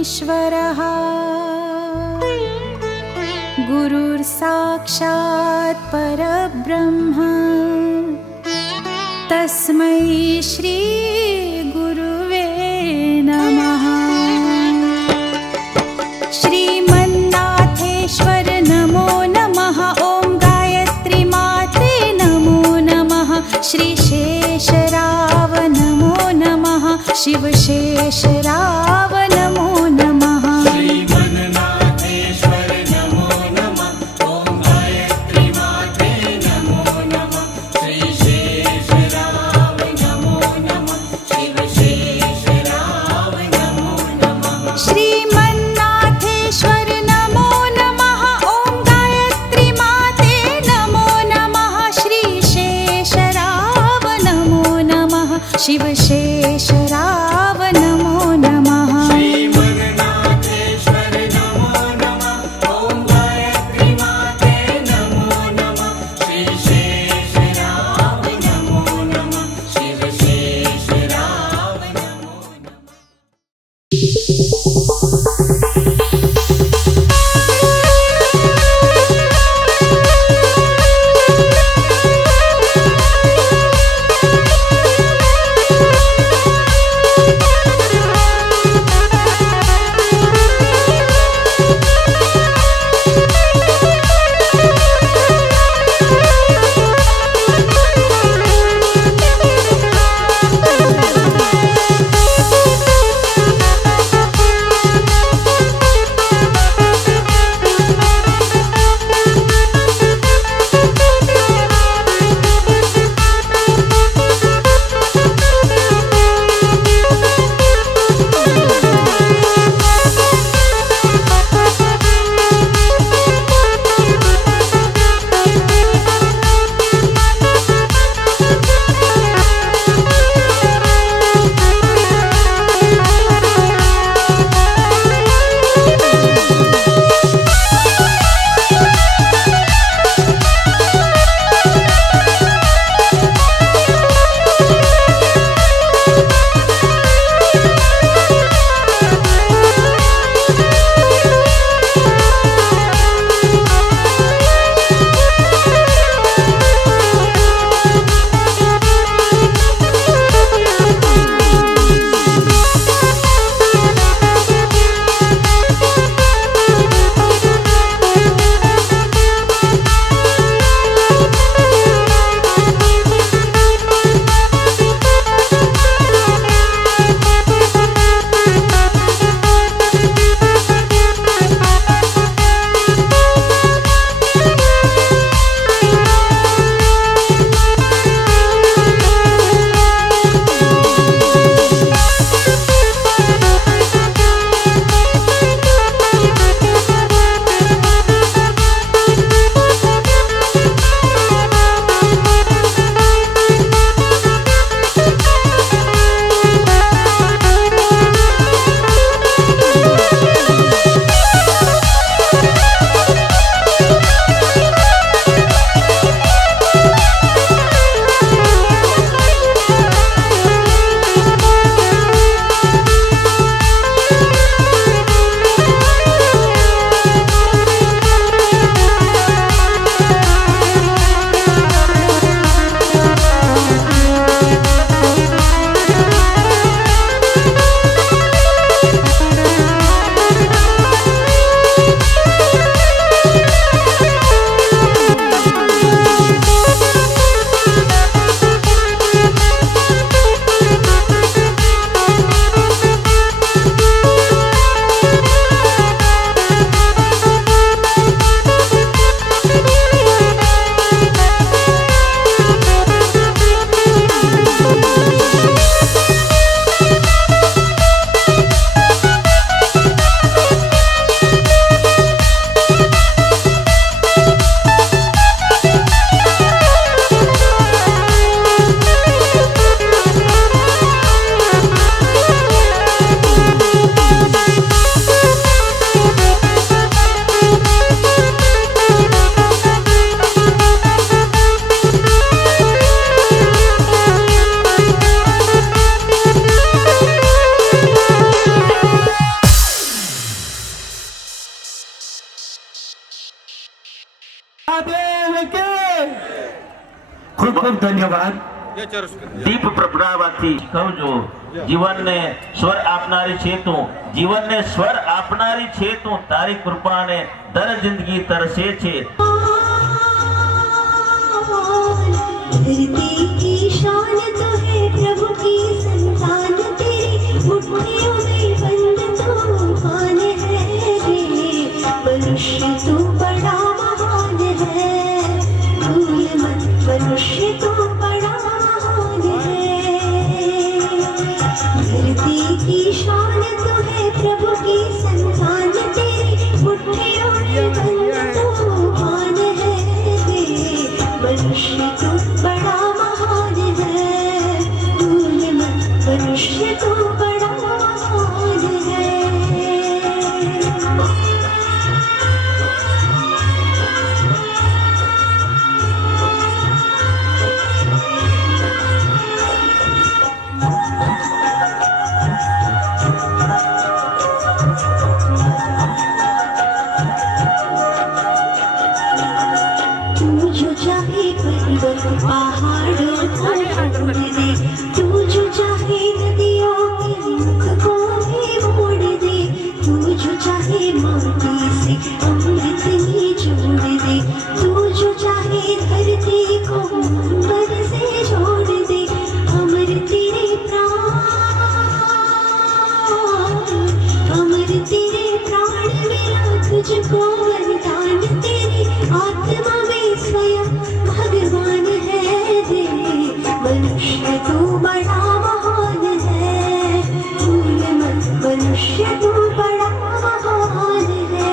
परमेश्वरः गुरुर्साक्षात् परब्रह्म तस्मै श्री गुरुवे नमः। श्रीमन्नाथेश्वर नमो नमः। ॐ गायत्री माते नमो नमः। श्रीशेषराव नमो नमः। शिवशेषराव नमो नमः। श्रीमन्नाथेश्वर नमो नमः। ॐ गायत्री माते नमो नमः। श्रीशेषराव नमो नमः। शिवशेषराव नमो नमः। श्रीमन्नाथेश्वर नमो नमः। ॐ गायत्री माते नमो नमः। श्रीशेषराव नमो नमः। शिवशेषराव नमो नमः। ખૂબ ખૂબ ધન્યવાદ. દીપ પ્રગટાવવાથી કહું છું જીવનને સ્વર આપનારી છે તું, જીવનને સ્વર આપનારી છે તું, તારી કૃપાને દર જિંદગી તરસે છે. धरती की शान तो है प्रभु की संतान तेरी मुट्ठियों में बंद तूफान है रे मनुष्य तो बड़ा महान है भूल मत मनुष्य तो बड़ा महान है धरती की शान तो है प्रभु की संतान तेरी मुट्ठियों में बंद तूफान है रे मनुष्य तो बड़ा महान है भूल मत मनुष्य तो बड़ा महान है तू जो चाहे पर्वत पहाड़ों को मोड़ दे तू जो चाहे नदियों के मुख को भी मोड़ दे तू जो चाहे माटी से अमृत ही जोड़ दे तू जो चाहे धरती को अंबर से जोड़ दे अमर तेरे प्राण मिला तुझको वरदान तेरी आत्मा में स्वयं भगवान है रे मनुष्य तो बड़ा महान है भूल मत मनुष्य तो बड़ा महान है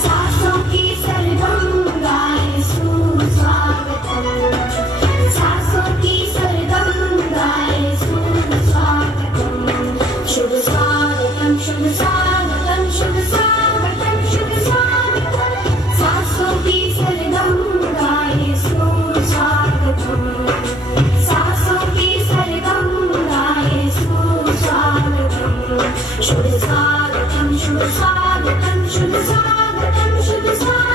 सांसों की सरगम गाए सुस्वागतम सांसों की सरगम गाए सुस्वागतम शुभ स्वागतम शुभ स्वागतम शुभ स्वागतम शुभ स्वागतम सांसों की सरगम गाए सुस्वागतम सांसों की सरगम गाए सुस्वागतम शुभ स्वागतम शुभ स्वागतम शुभ स्वागतम शुभ स्वागतम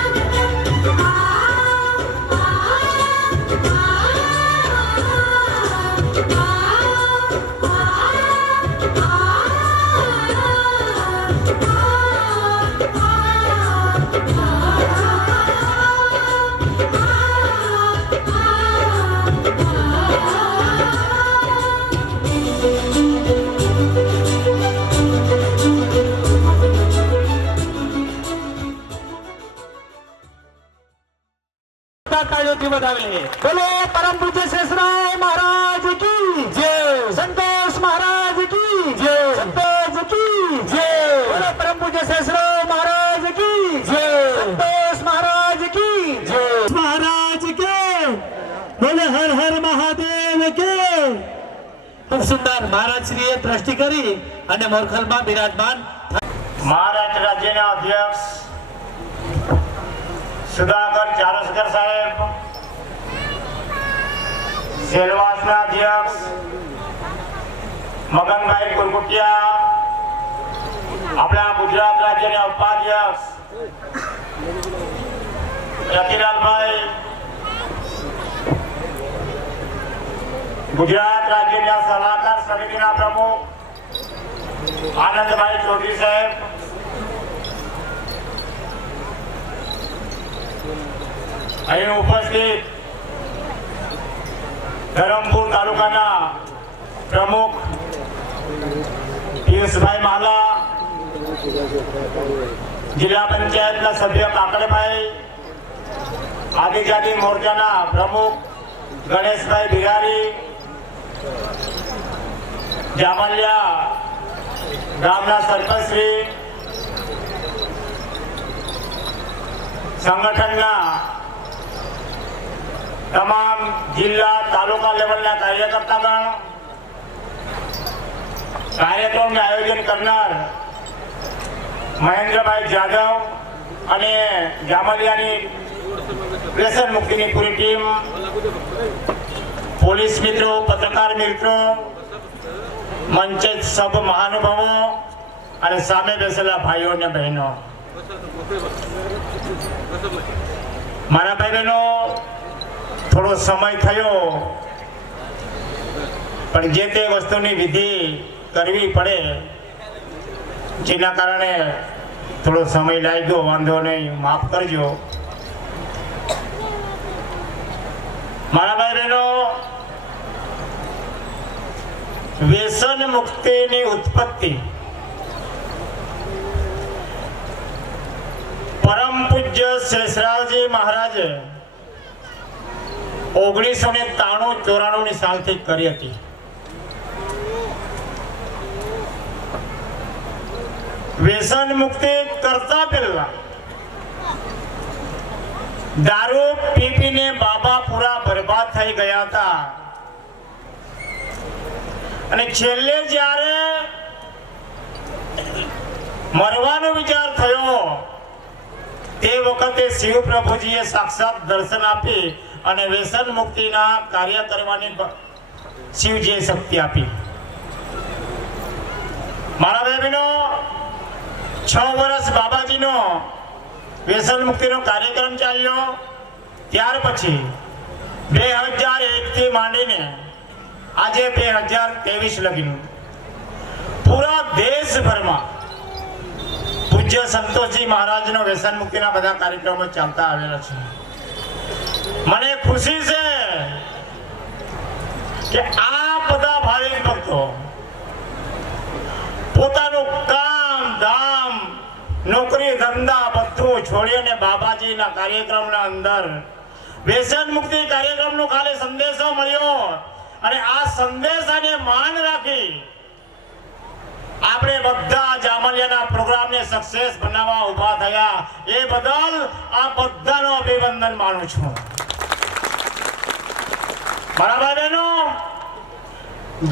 તાળીઓથી વધાવી બોલો પરમ પૂજ્ય શેષરાય મહારાજ की जय संतोष महाराज की जय संतोष की जय बोलो परम पूज्य शेषराय महाराज की जय संतोष महाराज की जय महाराज के बोले हर हर महादेव के खूब सुंदर महाराज श्रीએ દ્રષ્ટિ કરી અને મોરખલમાં બિરાજમાન મહારાષ્ટ્ર રાજ્યના અધ્યક્ષ સુધાકર ચારસકર સાહેબ, સેલવાસના અધ્યક્ષ મગનભાઈ કુરકુટિયા, આપણા ગુજરાત રાજ્યના ઉપાધ્યક્ષ રતિલાલભાઈ, ગુજરાત રાજ્યના સલાહકાર સમિતિના પ્રમુખ આનંદભાઈ ચૌધરી સાહેબ, અહીં ઉપસ્થિત ધરમપુર તાલુકાના પ્રમુખ પિયુષભાઈ માલા, જિલ્લા પંચાયતના સભ્ય કાકડભાઈ, આદિજાતિ મોરચાના પ્રમુખ ગણેશભાઈ બિહારી, જામલિયા ગામના સરપંચશ્રી, સંગઠનના તમામ જિલ્લા તાલુકા લેવલના કાર્યકર્તાગણ, કાર્યક્રમનું આયોજન કરનાર મહેન્દ્રભાઈ જાદવ અને જામલિયાની વ્યસન મુક્તિની પૂરી ટીમ, પોલીસ મિત્રો, પત્રકાર મિત્રો, મંચે સબ મહાનુભાવો અને સામે બેસેલા ભાઈઓ અને બહેનો, મારા ભાઈ બહેનો, થોડો સમય થયો પણ જે તે વસ્તુની વિધિ કરવી પડે, જેના કારણે થોડો સમય લાગ્યો, વાંધો નહીં, માફ કરજો. મારા ભાઈ બહેનો, વ્યસન મુક્તિની ઉત્પત્તિ પરમ પૂજ્ય શેષરાવજી મહારાજે 1993-94 સાલથી કરી હતી. વ્યસન મુક્તિ કરતા પહેલા દારૂ પીને બાબા પૂરા બરબાદ થઈ ગયા હતા અને છેલ્લે જ્યારે મરવાનો વિચાર થયો તે વખતે શિવ પ્રભુજીએ સાક્ષાત દર્શન આપી અને વ્યસન મુક્તિના કાર્ય કરવાની શિવજીએ શક્તિ આપી. મારા ભાઈ બહેનો, 6 વર્ષ બાબાજીનો વ્યસન મુક્તિનો કાર્યક્રમ ચાલ્યો. ત્યાર પછી 2001 થી માંડીને આજે 2023 લગીનું પૂરા દેશભરમાં પૂજ્ય સંતોષજી મહારાજનો વ્યસન મુક્તિના બધા કાર્યક્રમો ચાલતા આવેલા છે. મને ખુશી છે કે આ બધા ભાવિક ભક્તો પોતાનું કામ ધામ, નોકરી ધંધા બધું છોડીને બાબાજીના કાર્યક્રમના અંદર વ્યસન મુક્તિ કાર્યક્રમનો ખાલી સંદેશો મળ્યો અને આ સંદેશાને માન રાખી આપણે બધા જામલિયાના પ્રોગ્રામને સક્સેસ બનાવવા ઊભા થયા. એ બદલ આ બધાનો અભિનંદન માનું છું. મારા ભાઈ બહેનો,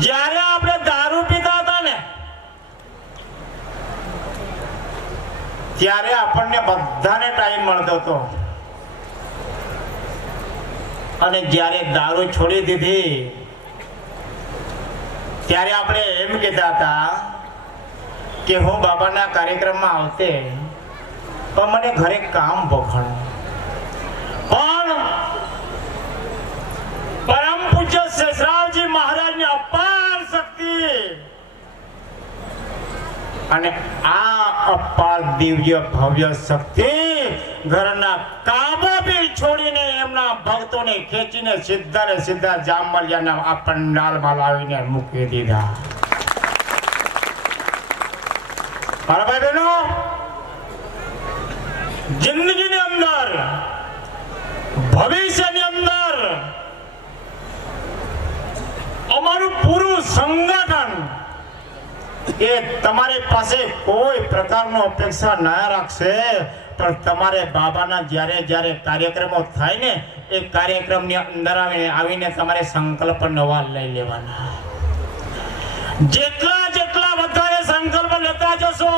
જ્યારે આપણે દારૂ પીતા હતા ને ત્યારે આપણને બધાને ટાઈમ મળતો હતો અને જ્યારે દારૂ છોડી દીધી ત્યારે આપણે એમ કહેતા હતા કે હું બાબાના કાર્યક્રમમાં આવતે પણ મને ઘરે કામ બખણ. પણ પરમ પૂજ્ય શેષરાવજી મહારાજની અપાર શક્તિ અને આ અપાર દિવ્ય ભવ્ય શક્તિ ઘરના કામો બી છોડીને એમના ભક્તોને ખેંચીને સીધા ને સીધા જામલિયાના આ પંડાલમાં લાવીને મૂકી દીધા. મારા ભાઈ બહેનો, જિંદગીની અંદર, ભવિષ્યની અંદર અમારું પૂરું સંગઠન એ તમારી પાસે કોઈ પ્રકારનો અપેક્ષા ના રાખશે, પણ તમારે બાબાના જ્યારે જ્યારે કાર્યક્રમો થાય ને એ કાર્યક્રમની અંદર આવીને તમારે સંકલ્પ નવા લઈ લેવાના. જેટલા વધારે સંકલ્પ લેતા જશો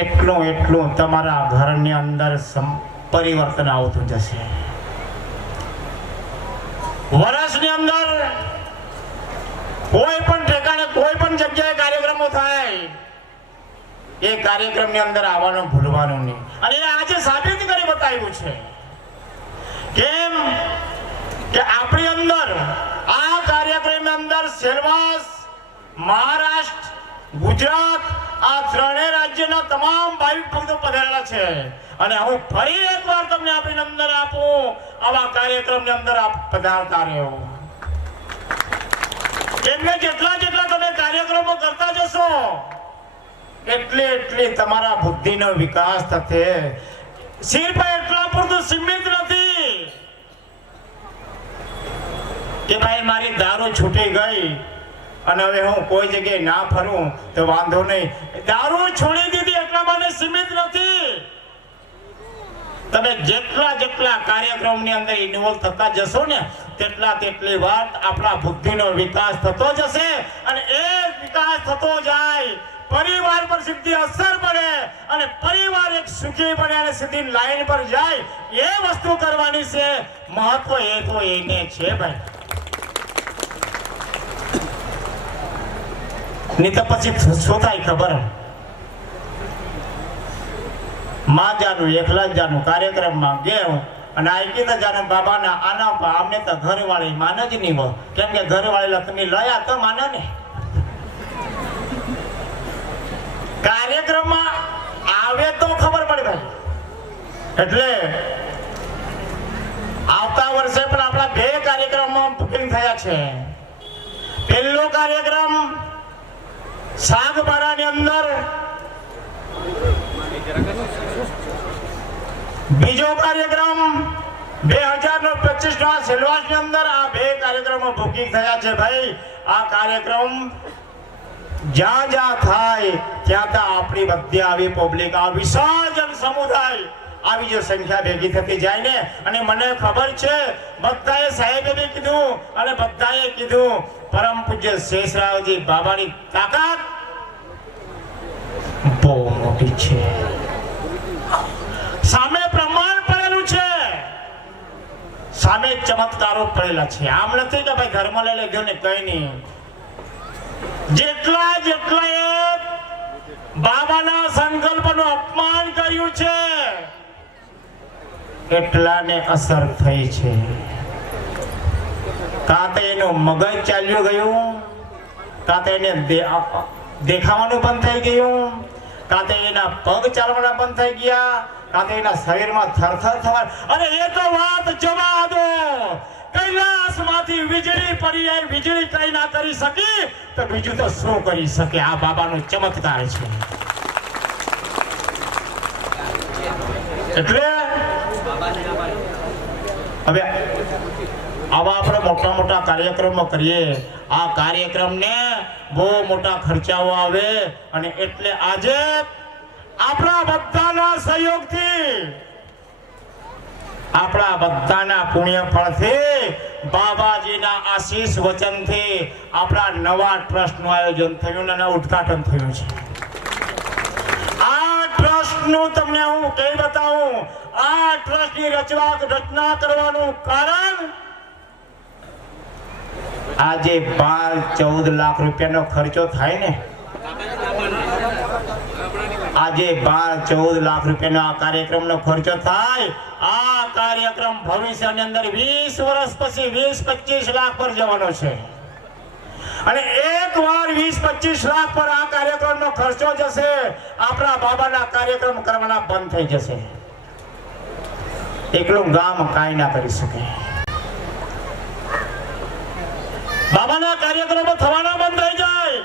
એટલું તમારા ઘરની અંદર પરિવર્તન આવતું જશે. વર્ષની અંદર કોઈ પણ ઠેકાણે કોઈ પણ જગ્યાએ કાર્યક્રમો થાય એ કાર્યક્રમની અંદર આવવાનું ભૂલવાનું નહીં. અને આજે સાબિત કરી બતાવ્યું છે. કેમ કે આપણી અંદર આ કાર્યક્રમની અંદર સેલવાસ, મહારાષ્ટ્ર, ગુજરાત આ ત્રણેય રાજ્યના તમામ ભાવિક ભક્તો પધારેલા છે. અને હું ફરી એકવાર તમને અભિનંદન આપું, આવા કાર્યક્રમની અંદર આપ પધારતા રહ્યો. કેમ કે જેટલા જેટલા તમે કાર્યક્રમો કરતા જશો એટલે તમારા બુદ્ધિનો વિકાસ થશે. સિર્ફ એટલા પૂરતું સીમિત નથી કે ભાઈ મારી દારૂ છૂટી ગઈ અને હવે હું કોઈ જગ્યાએ ના ફરું તો વાંધો નહીં. દારૂ છોડી દીધી એટલા માટે સીમિત નથી. તમે જેટલા કાર્યક્રમની અંદર ઇન્વોલ્વ થતા જશો ને તેટલી વાત આપણા બુદ્ધિનો વિકાસ થતો જશે અને એ વિકાસ થતો જાય પરિવાર પર સીધી અસર પડે અને પરિવાર એક સુખી બને અને સીધી લાઈન પર જાય. એ વસ્તુ કરવાની છે. મહત્વ એ તો એને છે ભાઈ. નહીં તો પછી શું થાય ખબર? માં જાનું એકલા જ જાનું કાર્યક્રમમાં ગયો અને આઈકી તો જાનું બાબાના આના આમને તો ઘરવાળી માને જ નહીં હોય. કેમ કે ઘરવાળી લખની લયા તો માને ને. કાર્યક્રમમાં આવે તો ખબર પડે ભાઈ. એટલે આવતા વર્ષે પણ આપણા 2 કાર્યક્રમમાં બુકિંગ થયા છે. પહેલો કાર્યક્રમ સાગબારાની અંદર, બીજો કાર્યક્રમ 2025 ના સેલવાસની અંદર. આ 2 કાર્યક્રમો બુકિંગ થયા છે ભાઈ. આ કાર્યક્રમ જ્યાં જ્યાં થાય ત્યાં આપણી બધી આવી પબ્લિક, આ વિશાળ જન સમુદાય આવી જો સંખ્યા ભેગી થતી જાય ને. અને મને ખબર છે બધાએ સાહેબે બી કીધું અને બધાએ કીધું પરમ પૂજ્ય શેષરાવજી બાબાની તાકાત બહુ મોટી છે. સામે પ્રમાણ પડેલું છે, સામે ચમત્કારો પડેલા છે. આમ નથી કે ભાઈ ઘરમાં લઈ લેજો ને કઈ નહીં. જેટલા બાબાના સંકલ્પનું અપમાન કર્યું છે એટલાને અસર થઈ છે. કાં તો એનું મગજ ચાલ્યું ગયું, કાં તો એને દેખાવાનું બંધ થઈ ગયું, કાં તો એના પગ ચાલવાના બંધ થઈ ગયા, કાં તો એના શરીરમાં થરથર થવા. અને એ તો વાત જવા દો. કૈલાસમાંથી વીજળી પડી જાય, વીજળી કઈ ના કરી શકી તો બીજું તો શું કરી શકે? આ બાબાનો ચમત્કાર છે. એટલે હવે આવા આપણે મોટા કાર્યક્રમો કરીએ. આ કાર્યક્રમને બહુ મોટા ખર્ચાઓ આવે અને એટલે આજે આપણા બધાના સહયોગથી, આપણા બધાના પુણ્ય ફળથી, બાબાજીના આશીષ વચનથી આપણા નવા ટ્રસ્ટનું આયોજન થયું અને ઉદ્ઘાટન થયું છે. આ ટ્રસ્ટનું તમને હું કહી બતાવું. આ ટ્રસ્ટની રચના કરવાનું કારણ આજે 12-14 લાખ રૂપિયાનો ખર્ચો થાય ને. આજે 12-14 લાખ રૂપિયાનો આ કાર્યક્રમનો ખર્ચો થાય. આ કાર્યક્રમ ભવિષ્યની અંદર 20 વર્ષ પછી 20-25 લાખ પર જવાનો છે. અને એકવાર 20-25 લાખ પર આ કાર્યક્રમનો ખર્ચો જશે, આપણા બાબાના કાર્યક્રમ કરવાના બંધ થઈ જશે. એકલું ગામ કાંઈ ના કરી શકે. બાબાના કાર્યક્રમો થવાના બંધ થઈ જાય,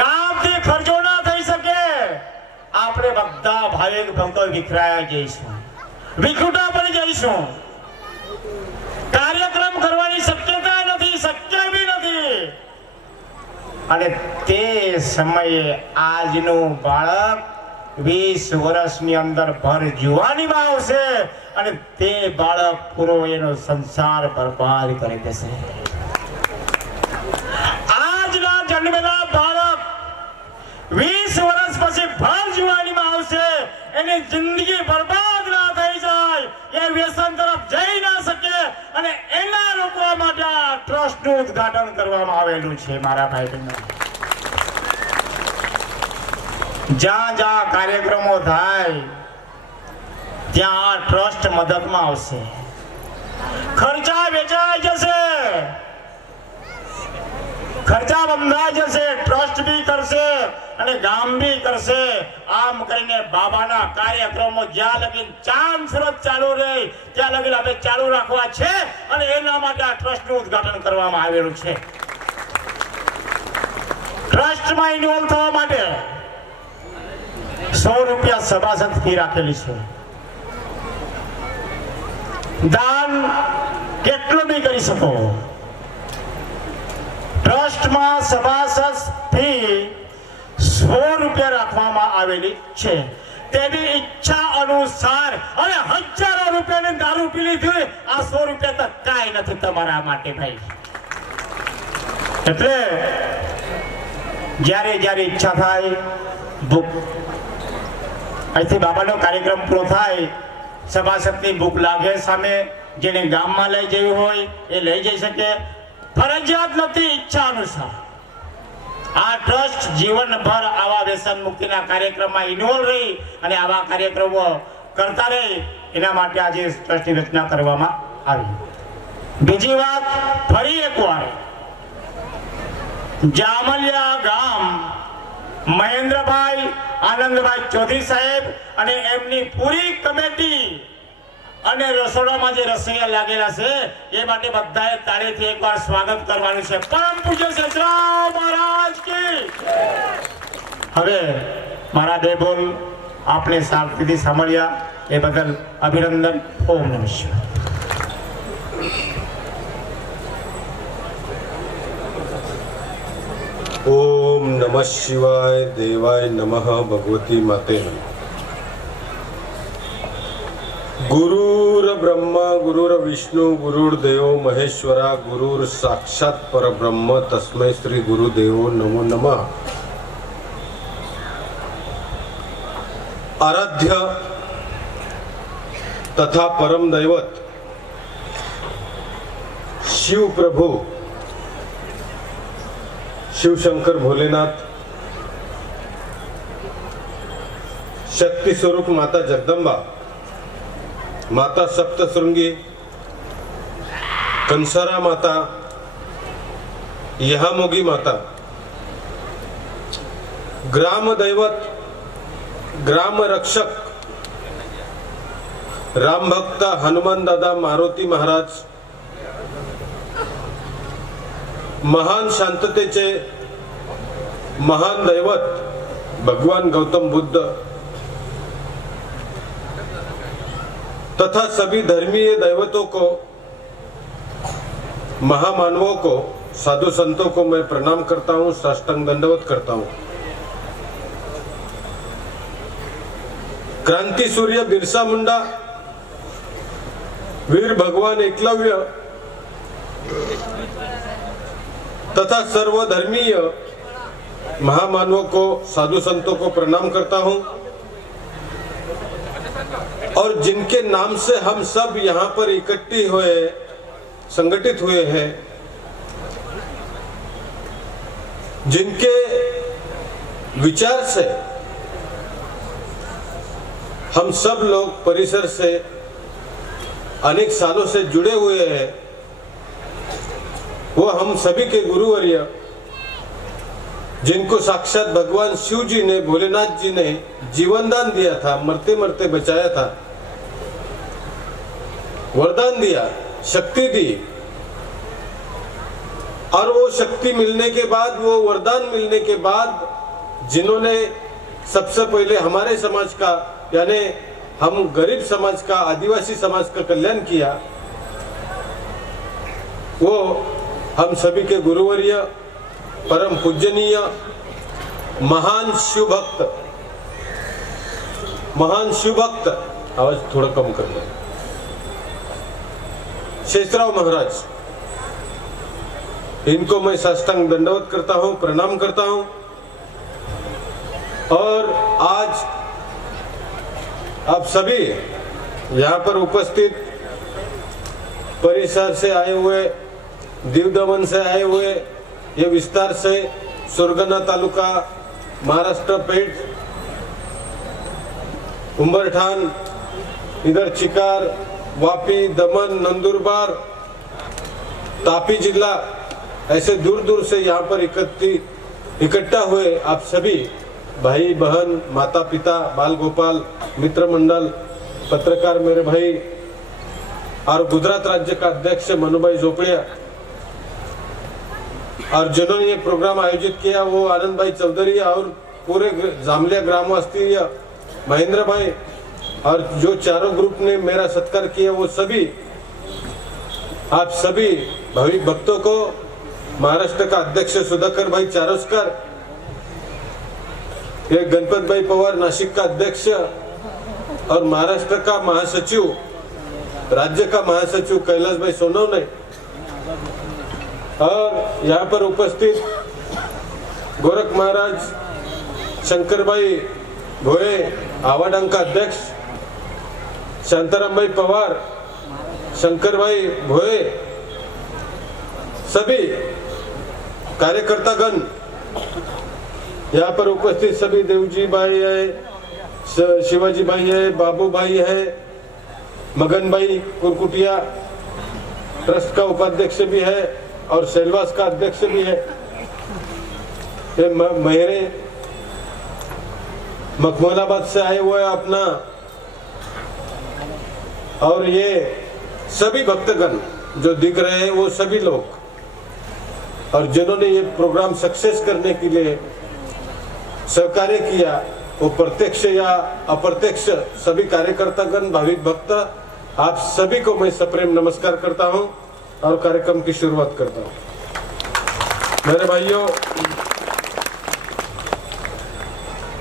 ગામથી ખર્ચો ના થઈ શકે. આપણે બધા ભાવિક ભક્તો વિખરાયા જઈશું, વિખૂટા પડી જઈશું. કાર્યક્રમ કરવાની શક્યતા નથી, શક્ય બી નથી. અને તે સમયે આજનું બાળક 20 વર્ષની અંદર ભર જુવાનીમાં આવશે અને તે બાળક પૂરો એનો સંસાર બરબાદ કરી દેશે. આજના જન્મેલા બાળક 20 વર્ષ પછી ભર જુવાનીમાં આવશે, એની જિંદગી બરબાદ ના થઈ જાય, એ વ્યસન તરફ જઈ ના શકે. અને એના રોકવા માટે આ ટ્રસ્ટનું ઉદ્ઘાટન કરવામાં આવેલું છે. મારા ભાઈ બહેનો, જ્યાં જ્યાં કાર્યક્રમો થાય ત્યાં ટ્રસ્ટ મદદમાં આવશે. ખર્ચા વેચાઈ જશે, ખર્ચા બંધાઈ જશે. ટ્રસ્ટ બી કરશે અને ગામ બી કરશે. આમ કરીને બાબાના કાર્યક્રમો જ્યાં લગી ચાંદ સુરત ચાલુ રહે ત્યાં લગી આપણે ચાલુ રાખવા છે અને એના માટે આ ટ્રસ્ટનું ઉદ્ઘાટન કરવામાં આવેલું છે. ટ્રસ્ટમાં ઇન્વોલ્વ થવા માટે 100 રૂપિયા સભાસદ ફી રાખેલી છે. દાન કેટલું બી કરી શકો. ટ્રસ્ટમાં સભાસદ ફી 100 રૂપિયા રાખવામાં આવેલી છે. તેની ઈચ્છા અનુસાર અને હજારો રૂપિયાની દારૂ પી લીધી આ 100 રૂપિયા તો કાંઈ નથી તમારા માટે ભાઈ. એટલે જ્યારે જ્યારે ઈચ્છા થાય ભૂખ અહીંથી બાબાનો કાર્યક્રમ પૂરો થાય સભાસદની ભૂખ લાગે સામે જેને ગામમાં લઈ જવી હોય એ લઈ જઈ શકે. ફરજિયાત નથી, ઈચ્છા અનુસાર. આ ટ્રસ્ટ જીવનભર આવા વ્યસન મુક્તિના કાર્યક્રમમાં ઇન્વોલ્વ રહી અને આવા કાર્યક્રમો કરતા રહે એના માટે આજે ટ્રસ્ટની રચના કરવામાં આવી. બીજી વાત, ફરી એકવાર જામલિયા ગામ મહેન્દ્રભાઈ આનંદભાઈ ચૌધરી સાહેબ અને એમની પૂરી કમિટી અને રસોડામાં જે રસોઈયા લાગેલા છે એ માટે બધાએ તાળીથી એકવાર સ્વાગત કરવાનું છે. પરમ પૂજ્ય શેષરાવ મહારાજ કી. હવે મારા બે બોલ આપને શાંતિથી સાંભળ્યા એ બદલ અભિનંદન. ઓમ નમઃ શિવાય. ओम नमः शिवाय देवाय नमः भगवती माते नमः. गुरुर ब्रह्मा गुरुर विष्णु गुरुर्देव महेश्वरा गुरुर साक्षात परब्रह्म तस्मै श्री गुरुदेव नमो नमः. आराध्य तथा परम दैवत शिव प्रभु शिव शंकर भोलेनाथ, शक्ति स्वरूप माता जगदम्बा, माता सप्तशृंगी, कंसरा माता, यहामोगी माता, ग्राम दैवत, ग्राम रक्षक, राम भक्त हनुमान दादा मारुती महाराज, महान शांततेचे महान दैवत भगवान गौतम बुद्ध तथा सभी धर्मीय दैवतों को, महामानवों को, साधु संतों को मैं प्रणाम करता हूं, साष्टांग दंडवत करता हूं. क्रांति सूर्य बिरसा मुंडा, वीर भगवान एकलव्य तथा सर्वधर्मीय महामानवों को, साधु संतों को प्रणाम करता हूं. और जिनके नाम से हम सब यहाँ पर इकट्ठे हुए, संगठित हुए हैं, जिनके विचार से हम सब लोग परिसर से अनेक सालों से जुड़े हुए हैं, वो हम सभी के गुरुवर्य, जिनको साक्षात भगवान शिव जी ने, भोलेनाथ जी ने जीवन दान दिया था, मरते मरते बचाया था, वरदान दिया, शक्ति दी. और वो शक्ति मिलने के बाद, वो वरदान मिलने के बाद, जिन्होंने सबसे पहले हमारे समाज का, यानी हम गरीब समाज का, आदिवासी समाज का कल्याण किया, वो हम सभी के गुरुवर्य, परम पूजनीय, महान शिव भक्त, आवाज थोड़ा कम कर लो, शेषराव महाराज, इनको मैं साष्टांग दंडवत करता हूं, प्रणाम करता हूं. और आज आप सभी यहाँ पर उपस्थित परिसर से आए हुए, दीव दमन से आए हुए, ये विस्तार से सुरगना तालुका, महाराष्ट्र पेठ, उंबरठान, इधर चिकार, वापी, दमन, नंदुरबार, तापी जिला, ऐसे दूर दूर से यहाँ पर इकट्ठा हुए आप सभी भाई बहन, माता पिता, बाल गोपाल, मित्र मंडल, पत्रकार मेरे भाई और गुजरात राज्य का अध्यक्ष मनुभाई झोपड़िया, और जिन्होंने ये प्रोग्राम आयोजित किया वो आनंद भाई चौधरी और पूरे जामलिया ग्रामवासी महेंद्र भाई और जो चारों ग्रुप ने मेरा सत्कार किया वो सभी आप सभी भाविक भक्तों को महाराष्ट्र का अध्यक्ष सुधाकर भाई चारोस्कर, ये गणपत भाई पवार नासिक का अध्यक्ष और महाराष्ट्र का महासचिव, राज्य का महासचिव कैलाश भाई सोनवणे और यहाँ पर उपस्थित गोरख महाराज, शंकर भाई भोये आवाडंग का अध्यक्ष, शांताराम भाई पवार, शंकर भाई भोये, सभी कार्यकर्तागण यहाँ पर उपस्थित सभी देवजी भाई है, शिवाजी भाई है, बाबू भाई है, मगन भाई कुरकुटिया ट्रस्ट का उपाध्यक्ष भी है और सेलवास का अध्यक्ष भी है, ये मेहरे मखमलाबाद से आए हुए अपना, और ये सभी भक्तगण जो दिख रहे हैं वो सभी लोग और जिन्होंने ये प्रोग्राम सक्सेस करने के लिए सहकार्य किया वो प्रत्यक्ष या अप्रत्यक्ष सभी कार्यकर्तागण, भाविक भक्त, आप सभी को मैं सप्रेम नमस्कार करता हूं और कार्यक्रम की शुरुआत करता हूं। मेरे भाइयों,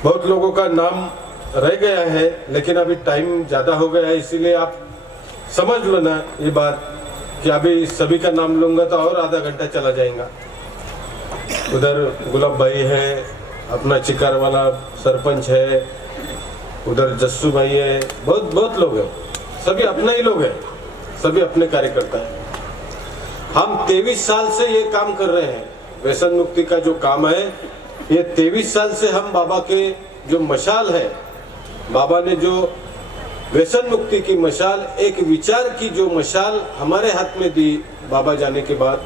बहुत लोगों का नाम रह गया है लेकिन अभी टाइम ज्यादा हो गया है, इसीलिए आप समझ लो ना ये बात कि अभी सभी का नाम लूंगा तो और आधा घंटा चला जाएगा। उधर गुलाब भाई है, अपना चिकार वाला सरपंच है, उधर जस्सू भाई है, बहुत लोग हैं, सभी अपना ही लोग हैं, सभी अपने कार्यकर्ता हैं। हम 23 साल से ये काम कर रहे हैं, व्यसन मुक्ति का जो काम है ये 23 साल से हम बाबा के जो मशाल है, बाबा ने जो व्यसन मुक्ति की मशाल, एक विचार की जो मशाल हमारे हाथ में दी बाबा जाने के बाद,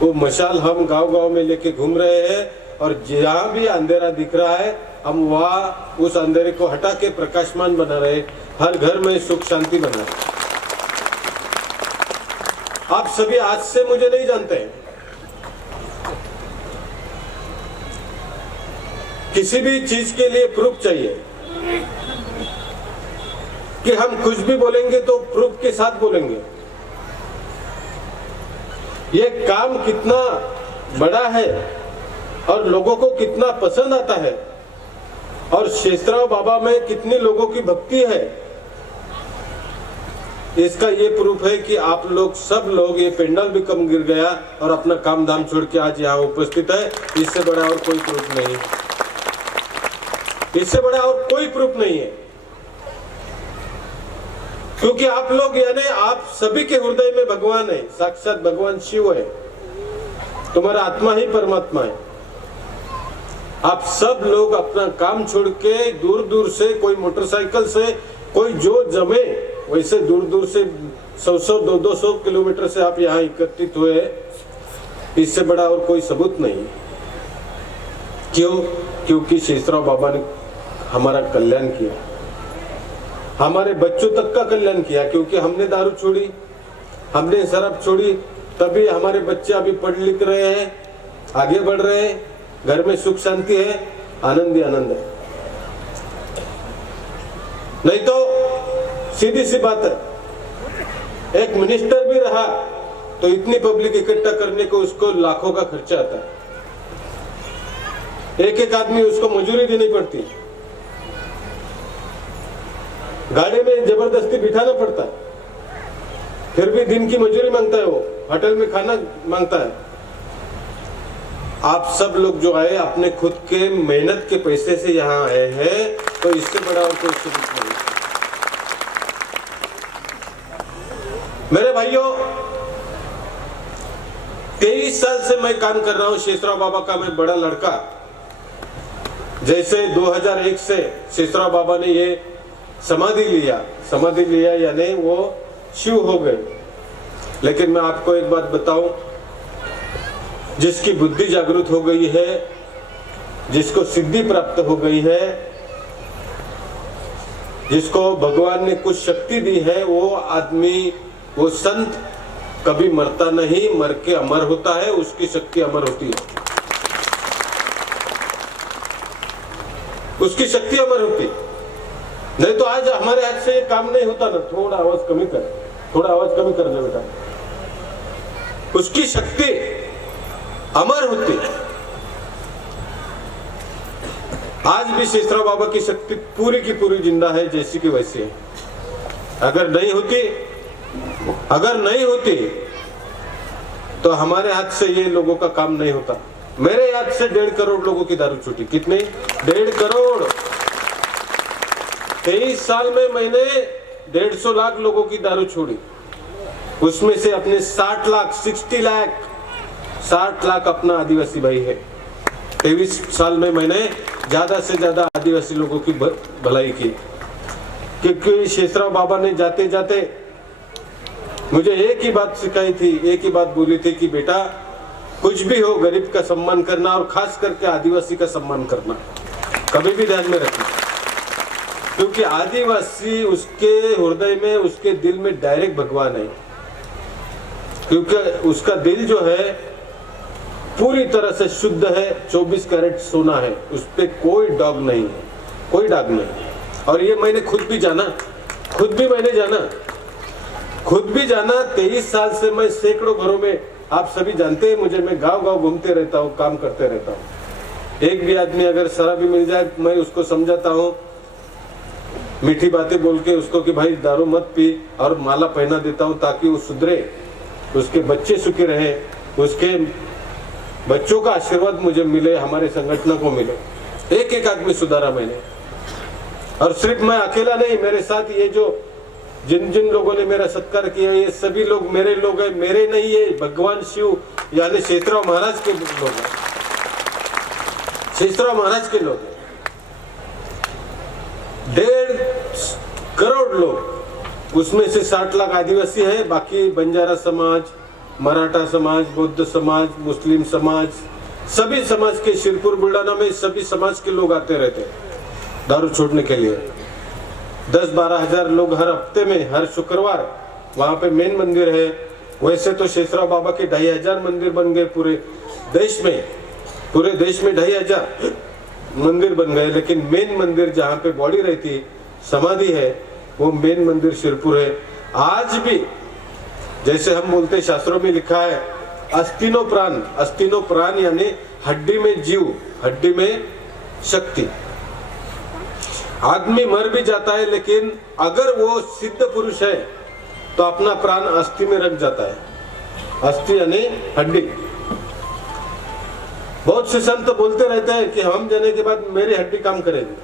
वो मशाल हम गांव-गांव में लेके घूम रहे हैं और जहां भी अंधेरा दिख रहा है हम वहां उस अंधेरे को हटा के प्रकाशमान बना रहे, हर घर में सुख शांति बना रहे। आप सभी आज से मुझे नहीं जानते हैं, किसी भी चीज के लिए प्रूफ चाहिए कि हम कुछ भी बोलेंगे तो प्रूफ के साथ बोलेंगे। ये काम कितना बड़ा है और लोगों को कितना पसंद आता है और शेषराव बाबा में कितने लोगों की भक्ति है, इसका ये प्रूफ है कि आप लोग सब लोग, ये पेंडल भी कम गिर गया और अपना काम धाम छोड़ के आज यहाँ उपस्थित है। इससे बड़ा और कोई प्रूफ नहीं है, इससे बड़ा और कोई प्रूफ नहीं है, क्योंकि आप लोग यानी आप सभी के हृदय में भगवान है, साक्षात भगवान शिव है, तुम्हारा आत्मा ही परमात्मा है। आप सब लोग अपना काम छोड़ के दूर दूर से, कोई मोटरसाइकिल से, कोई जो जमे वैसे दूर दूर से 100-100, 200 किलोमीटर से आप यहाँ एकत्रित हुए, इससे बड़ा और कोई सबूत नहीं। क्यों? क्योंकि शेषराव बाबा ने हमारा कल्याण किया, हमारे बच्चों तक का कल्याण किया, क्योंकि हमने दारू छोड़ी, हमने शराब छोड़ी, तभी हमारे बच्चे अभी पढ़ लिख रहे हैं, आगे बढ़ रहे हैं, घर में सुख शांति है, आनंद ही आनंद है। नहीं तो सीधी सी बात है, एक मिनिस्टर भी रहा तो इतनी पब्लिक इकट्ठा करने को उसको लाखों का खर्चा आता है, एक आदमी उसको मजूरी देनी पड़ती, गाड़ी में जबरदस्ती बिठाना पड़ता है, फिर भी दिन की मजूरी मांगता है, वो होटल में खाना मांगता है। आप सब लोग जो आए अपने खुद के मेहनत के पैसे से यहाँ आए हैं, तो इससे बड़ा और कोई सबूत नहीं। मेरे भाइयों, 23 साल से मैं काम कर रहा हूं शेषराव बाबा का मैं बड़ा लड़का। जैसे 2001 से शेषराव बाबा ने ये समाधि लिया यानी वो शिव हो गए। लेकिन मैं आपको एक बात बताऊं, जिसकी बुद्धि जागृत हो गई है, जिसको सिद्धि प्राप्त हो गई है, जिसको भगवान ने कुछ शक्ति दी है, वो आदमी, वो संत कभी मरता नहीं, मर के अमर होता है, उसकी शक्ति अमर होती है, उसकी शक्ति अमर होती। नहीं तो आज हमारे हाथ से ये काम नहीं होता ना। थोड़ा आवाज कमी कर, थोड़ा आवाज कमी कर दे बेटा। उसकी शक्ति अमर होती। आज भी शेषराव बाबा की शक्ति पूरी की पूरी जिंदा है, जैसी की वैसी है। अगर नहीं होती तो हमारे हाथ से ये लोगों का काम नहीं होता। मेरे हाथ से 1.5 करोड़ लोगों की दारू छूटी। कितने? 1.5 करोड़। 23 साल में मैंने 150 लाख लोगों की दारू छोड़ी। उसमें से अपने 60 लाख अपना आदिवासी भाई है। 23 साल में मैंने ज्यादा से ज्यादा आदिवासी लोगों की भलाई की, क्योंकि शेषराव बाबा ने जाते जाते मुझे एक ही बात सिखाई थी, एक ही बात बोली थी कि बेटा कुछ भी हो गरीब का सम्मान करना, और खास करके आदिवासी का सम्मान करना कभी भी ध्यान में रखना। क्योंकि आदिवासी उसके हृदय में, उसके दिल में डायरेक्ट भगवान है। क्योंकि उसका दिल जो है पूरी तरह से शुद्ध है, 24 कैरेट सोना है, उस पे कोई दाग नहीं है, कोई दाग नहीं। और ये मैंने खुद भी जाना। 23 साल से मैं सैकड़ों घरों में, आप सभी जानते हैं मुझे, मैं गांव घूमते रहता हूँ, काम करते रहता हूँ। एक भी आदमी अगर शराबी मिल जाए, मैं उसको समझाता हूँ, मीठी बातें बोल के उसको कि भाई दारू मत पी, और माला पहना देता हूँ ताकि वो सुधरे, उसके बच्चे सुखी रहे, उसके बच्चों का आशीर्वाद मुझे मिले, हमारे संगठन को मिले। एक आदमी सुधारा मैंने। और सिर्फ मैं अकेला नहीं, मेरे साथ ये जो जिन लोगों ने मेरा सत्कार किया, ये सभी लोग मेरे लोग हैं, मेरे नहीं है, भगवान शिव यानी शेषराव महाराज के लोग हैं, शेषराव महाराज के लोग हैं। 1.5 करोड़ लोग, उसमें से 60 लाख आदिवासी है, बाकी बंजारा समाज, मराठा समाज, बौद्ध समाज, मुस्लिम समाज, सभी समाज के, शिरपुर बुल्ढाना में सभी समाज के लोग आते रहते हैं दारू छोड़ने के लिए। 10-12 हजार लोग हर हफ्ते में, हर शुक्रवार वहां पे मेन मंदिर है। वैसे तो शेषराव बाबा के 2500 मंदिर बन गए पूरे देश में 2500 मंदिर बन गए, लेकिन मेन मंदिर जहाँ पे बॉडी रहती, समाधि है, वो मेन मंदिर शिरपुर है। आज भी जैसे हम बोलते, शास्त्रों में लिखा है अस्तिनो प्राण यानी हड्डी में जीव, हड्डी में शक्ति। आदमी मर भी जाता है, लेकिन अगर वो सिद्ध पुरुष है तो अपना प्राण अस्थि में रख जाता है। अस्थि यानी हड्डी। बहुत से संत बोलते रहते हैं कि हम जाने के बाद मेरी हड्डी काम करेगी।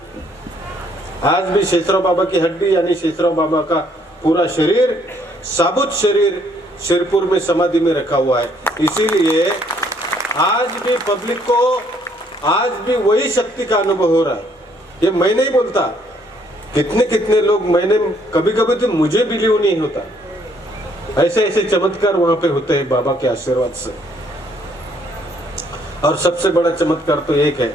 आज भी शेषराव बाबा की हड्डी यानी शेषराव बाबा का पूरा शरीर, साबुत शरीर शिरपुर में समाधि में रखा हुआ है। इसीलिए आज भी पब्लिक को आज भी वही शक्ति का अनुभव हो रहा है। ये मैं नहीं बोलता, कितने लोग, मैंने कभी तो मुझे बिलीव नहीं होता, ऐसे चमत्कार वहां पे होते हैं बाबा के आशीर्वाद से। और सबसे बड़ा चमत्कार तो एक है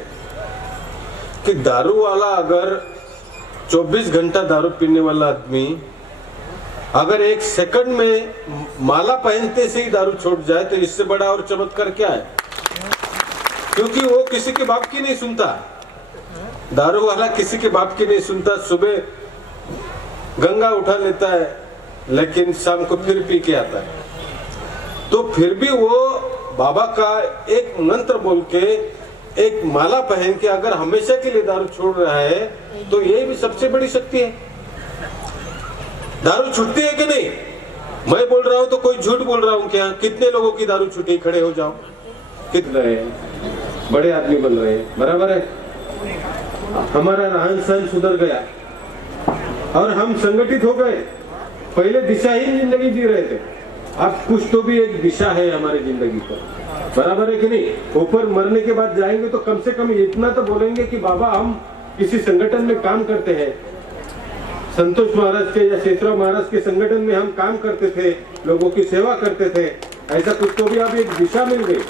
कि दारू वाला, अगर 24 घंटा दारू पीने वाला आदमी अगर 1 सेकंड में माला पहनते से ही दारू छोड़ जाए, तो इससे बड़ा और चमत्कार क्या है? क्योंकि वो किसी के बाप की नहीं सुनता, दारू वाला किसी के बाप की नहीं सुनता। सुबह गंगा उठा लेता है, लेकिन शाम को फिर पी के आता है। तो फिर भी वो बाबा का एक मंत्र बोल के, एक माला पहन के अगर हमेशा के लिए दारू छोड़ रहा है, तो ये भी सबसे बड़ी शक्ति है। दारू छूटती है कि नहीं? मैं बोल रहा हूं तो कोई झूठ बोल रहा हूं क्या? कितने लोगों की दारू छूटी? खड़े हो जाओ। कितने बड़े आदमी बन रहे हैं, बराबर है। हमारा रहन सहन सुधर गया और हम संगठित हो गए। पहले दिशाहीन जिंदगी जी रहे थे, अब कुछ तो भी एक दिशा है हमारी जिंदगी पर, बराबर है कि नहीं? ऊपर मरने के बाद जाएंगे तो कम से कम इतना तो बोलेंगे कि बाबा हम किसी संगठन में काम करते हैं, संतोष महाराज के या शेषराव महाराज के संगठन में हम काम करते थे, लोगों की सेवा करते थे। ऐसा कुछ तो भी अब एक दिशा मिल गई।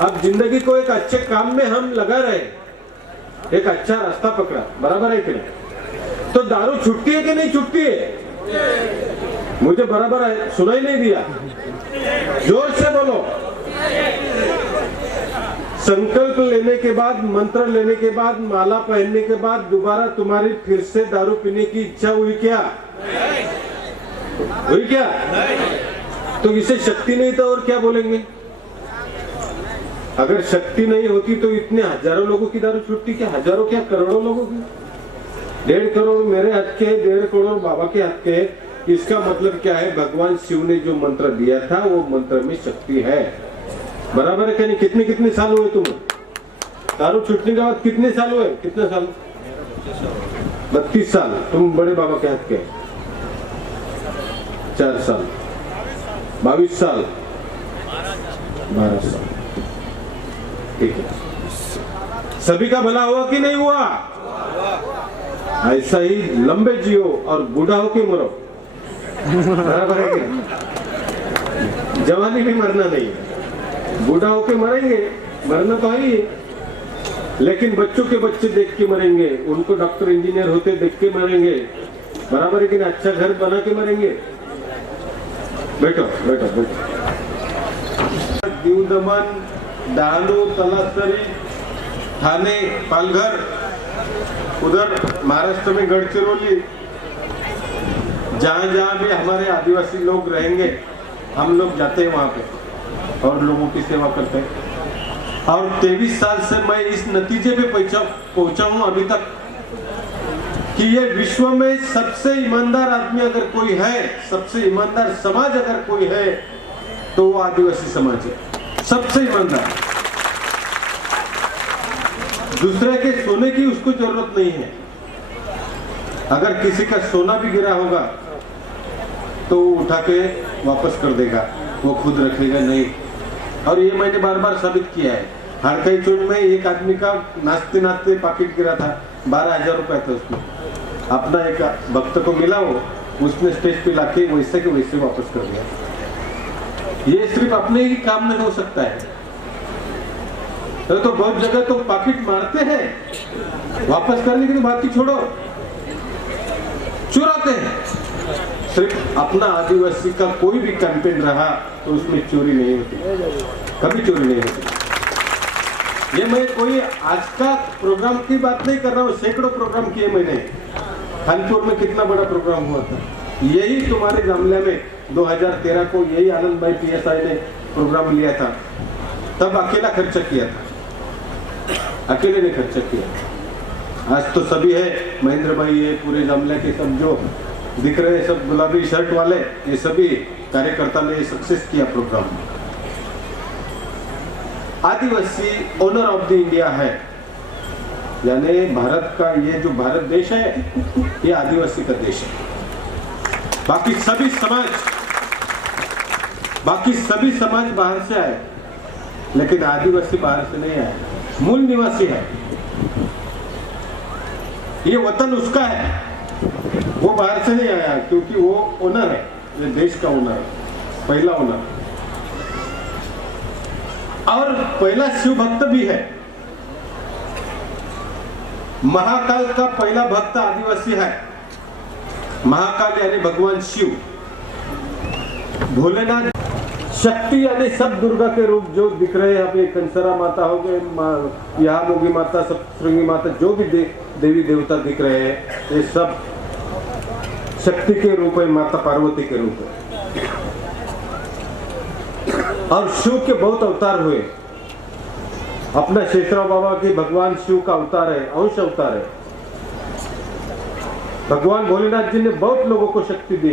अब जिंदगी को एक अच्छे काम में हम लगा रहे, एक अच्छा रास्ता पकड़ा, बराबर है कि नहीं? तो दारू छूटती है कि नहीं छूटती है? मुझे बराबर है, सुनाई नहीं दिया, जोर से बोलो। संकल्प लेने के बाद, मंत्र लेने के बाद, माला पहनने के बाद दोबारा तुम्हारी फिर से दारू पीने की इच्छा हुई क्या? हुई क्या? तो इसे शक्ति नहीं था और क्या बोलेंगे? अगर शक्ति नहीं होती तो इतने हजारों लोगों की दारू छूटती क्या? हजारों क्या, करोड़ों लोगों की। 1.5 करोड़ मेरे हाथ के, 1.5 करोड़ बाबा के हाथ के। इसका मतलब क्या है? भगवान शिव ने जो मंत्र दिया था वो मंत्र में शक्ति है। बराबर है क्या नहीं? कितने कितने साल हुए तुम्हें दारू छूटने के बाद? कितने साल हुए? कितने साल? 32 साल। तुम बड़े बाबा के हाथ के 4 साल, 22 साल, 12 साल। ठीक है, सभी का भला हुआ कि नहीं हुआ? ऐसा ही लंबे जियो और बूढ़ा होके मरो। बराबर है क्या? जवानी में मरना नहीं है, बूढ़ा होके मरेंगे, मरना तो है ही, लेकिन बच्चों के बच्चे देख के मरेंगे, उनको डॉक्टर इंजीनियर होते देख के मरेंगे। बराबर है कि नहीं? अच्छा घर बना के मरेंगे। बैठो बैठो बैठो। दीव दमन, डहाणू, तलासरी, ठाणे, पालघर, उधर महाराष्ट्र में गढ़चिरौली, जहां जहां भी हमारे आदिवासी लोग रहेंगे हम लोग जाते हैं वहां पे और लोगों की सेवा करते हैं। और 23 साल से मैं इस नतीजे पे पहुंचा हूं अभी तक कि ये विश्व में सबसे ईमानदार आदमी अगर कोई है, सबसे ईमानदार समाज अगर कोई है तो वो आदिवासी समाज है। सबसे ईमानदार, दूसरे के सोने की उसको जरूरत नहीं है। अगर किसी का सोना भी गिरा होगा तो उठा के वापस कर देगा, वो खुद रखेगा नहीं। और ये मैंने बार बार साबित किया है। हड़कई चोट में एक आदमी का नाचते नाचते पॉकेट गिरा था, 12,000 रुपए थे उसमें। अपना एक भक्त को मिला, वो उसने स्टेज पे लाके वैसे के वैसे वापस कर दिया। ये सिर्फ अपने ही काम में हो सकता है। तो बहुत जगह तो पॉकेट मारते हैं, वापस करने की तो बात ही छोड़ो, चुराते हैं। सिर्फ अपना आदिवासी का कोई भी कैंपेन रहा तो उसमें चोरी नहीं होती, कभी चोरी नहीं होती। ये मैं कोई आज का प्रोग्राम की बात नहीं कर रहा हूँ, सैकड़ों प्रोग्राम किए मैंने। खानपुर में कितना बड़ा प्रोग्राम हुआ था, यही तुम्हारे जामला में 2013 को यही आनंद भाई PSI ने प्रोग्राम लिया था, तब अकेला खर्चा किया था, अकेले ने खर्चा किया। आज तो सभी है, महेंद्र भाई है, पूरे जामला के सब जो दिख रहे हैं सब गुलाबी शर्ट वाले, ये सभी कार्यकर्ता ने सक्सेस किया प्रोग्राम। आदिवासी ओनर ऑफ द इंडिया है, यानी भारत का ये जो भारत देश है ये आदिवासी का देश है। बाकी सभी समाज बाहर से आए, लेकिन आदिवासी बाहर से नहीं आए, मूल निवासी है। ये वतन उसका है, वो बाहर से नहीं आया, क्योंकि वो ओनर है, ये देश का ओनर है, पहला ओनर और पहला शिव भक्त भी है। महाकाल का पहला भक्त आदिवासी है। महाकाल यानी भगवान शिव, भोलेनाथ, शक्ति यानी सब दुर्गा के रूप जो दिख रहे हैं। अभी कंसरा माता हो गए, यहाँ मोगी माता, सप्तशृंगी माता, जो भी देवी देवता दिख रहे हैं ये सब शक्ति के रूप है, माता पार्वती के रूप है। और शिव के बहुत अवतार हुए। अपना शेषराव बाबा की भगवान शिव का अवतार है, अंश अवतार है। भगवान भोलेनाथ जी ने बहुत लोगों को शक्ति दी,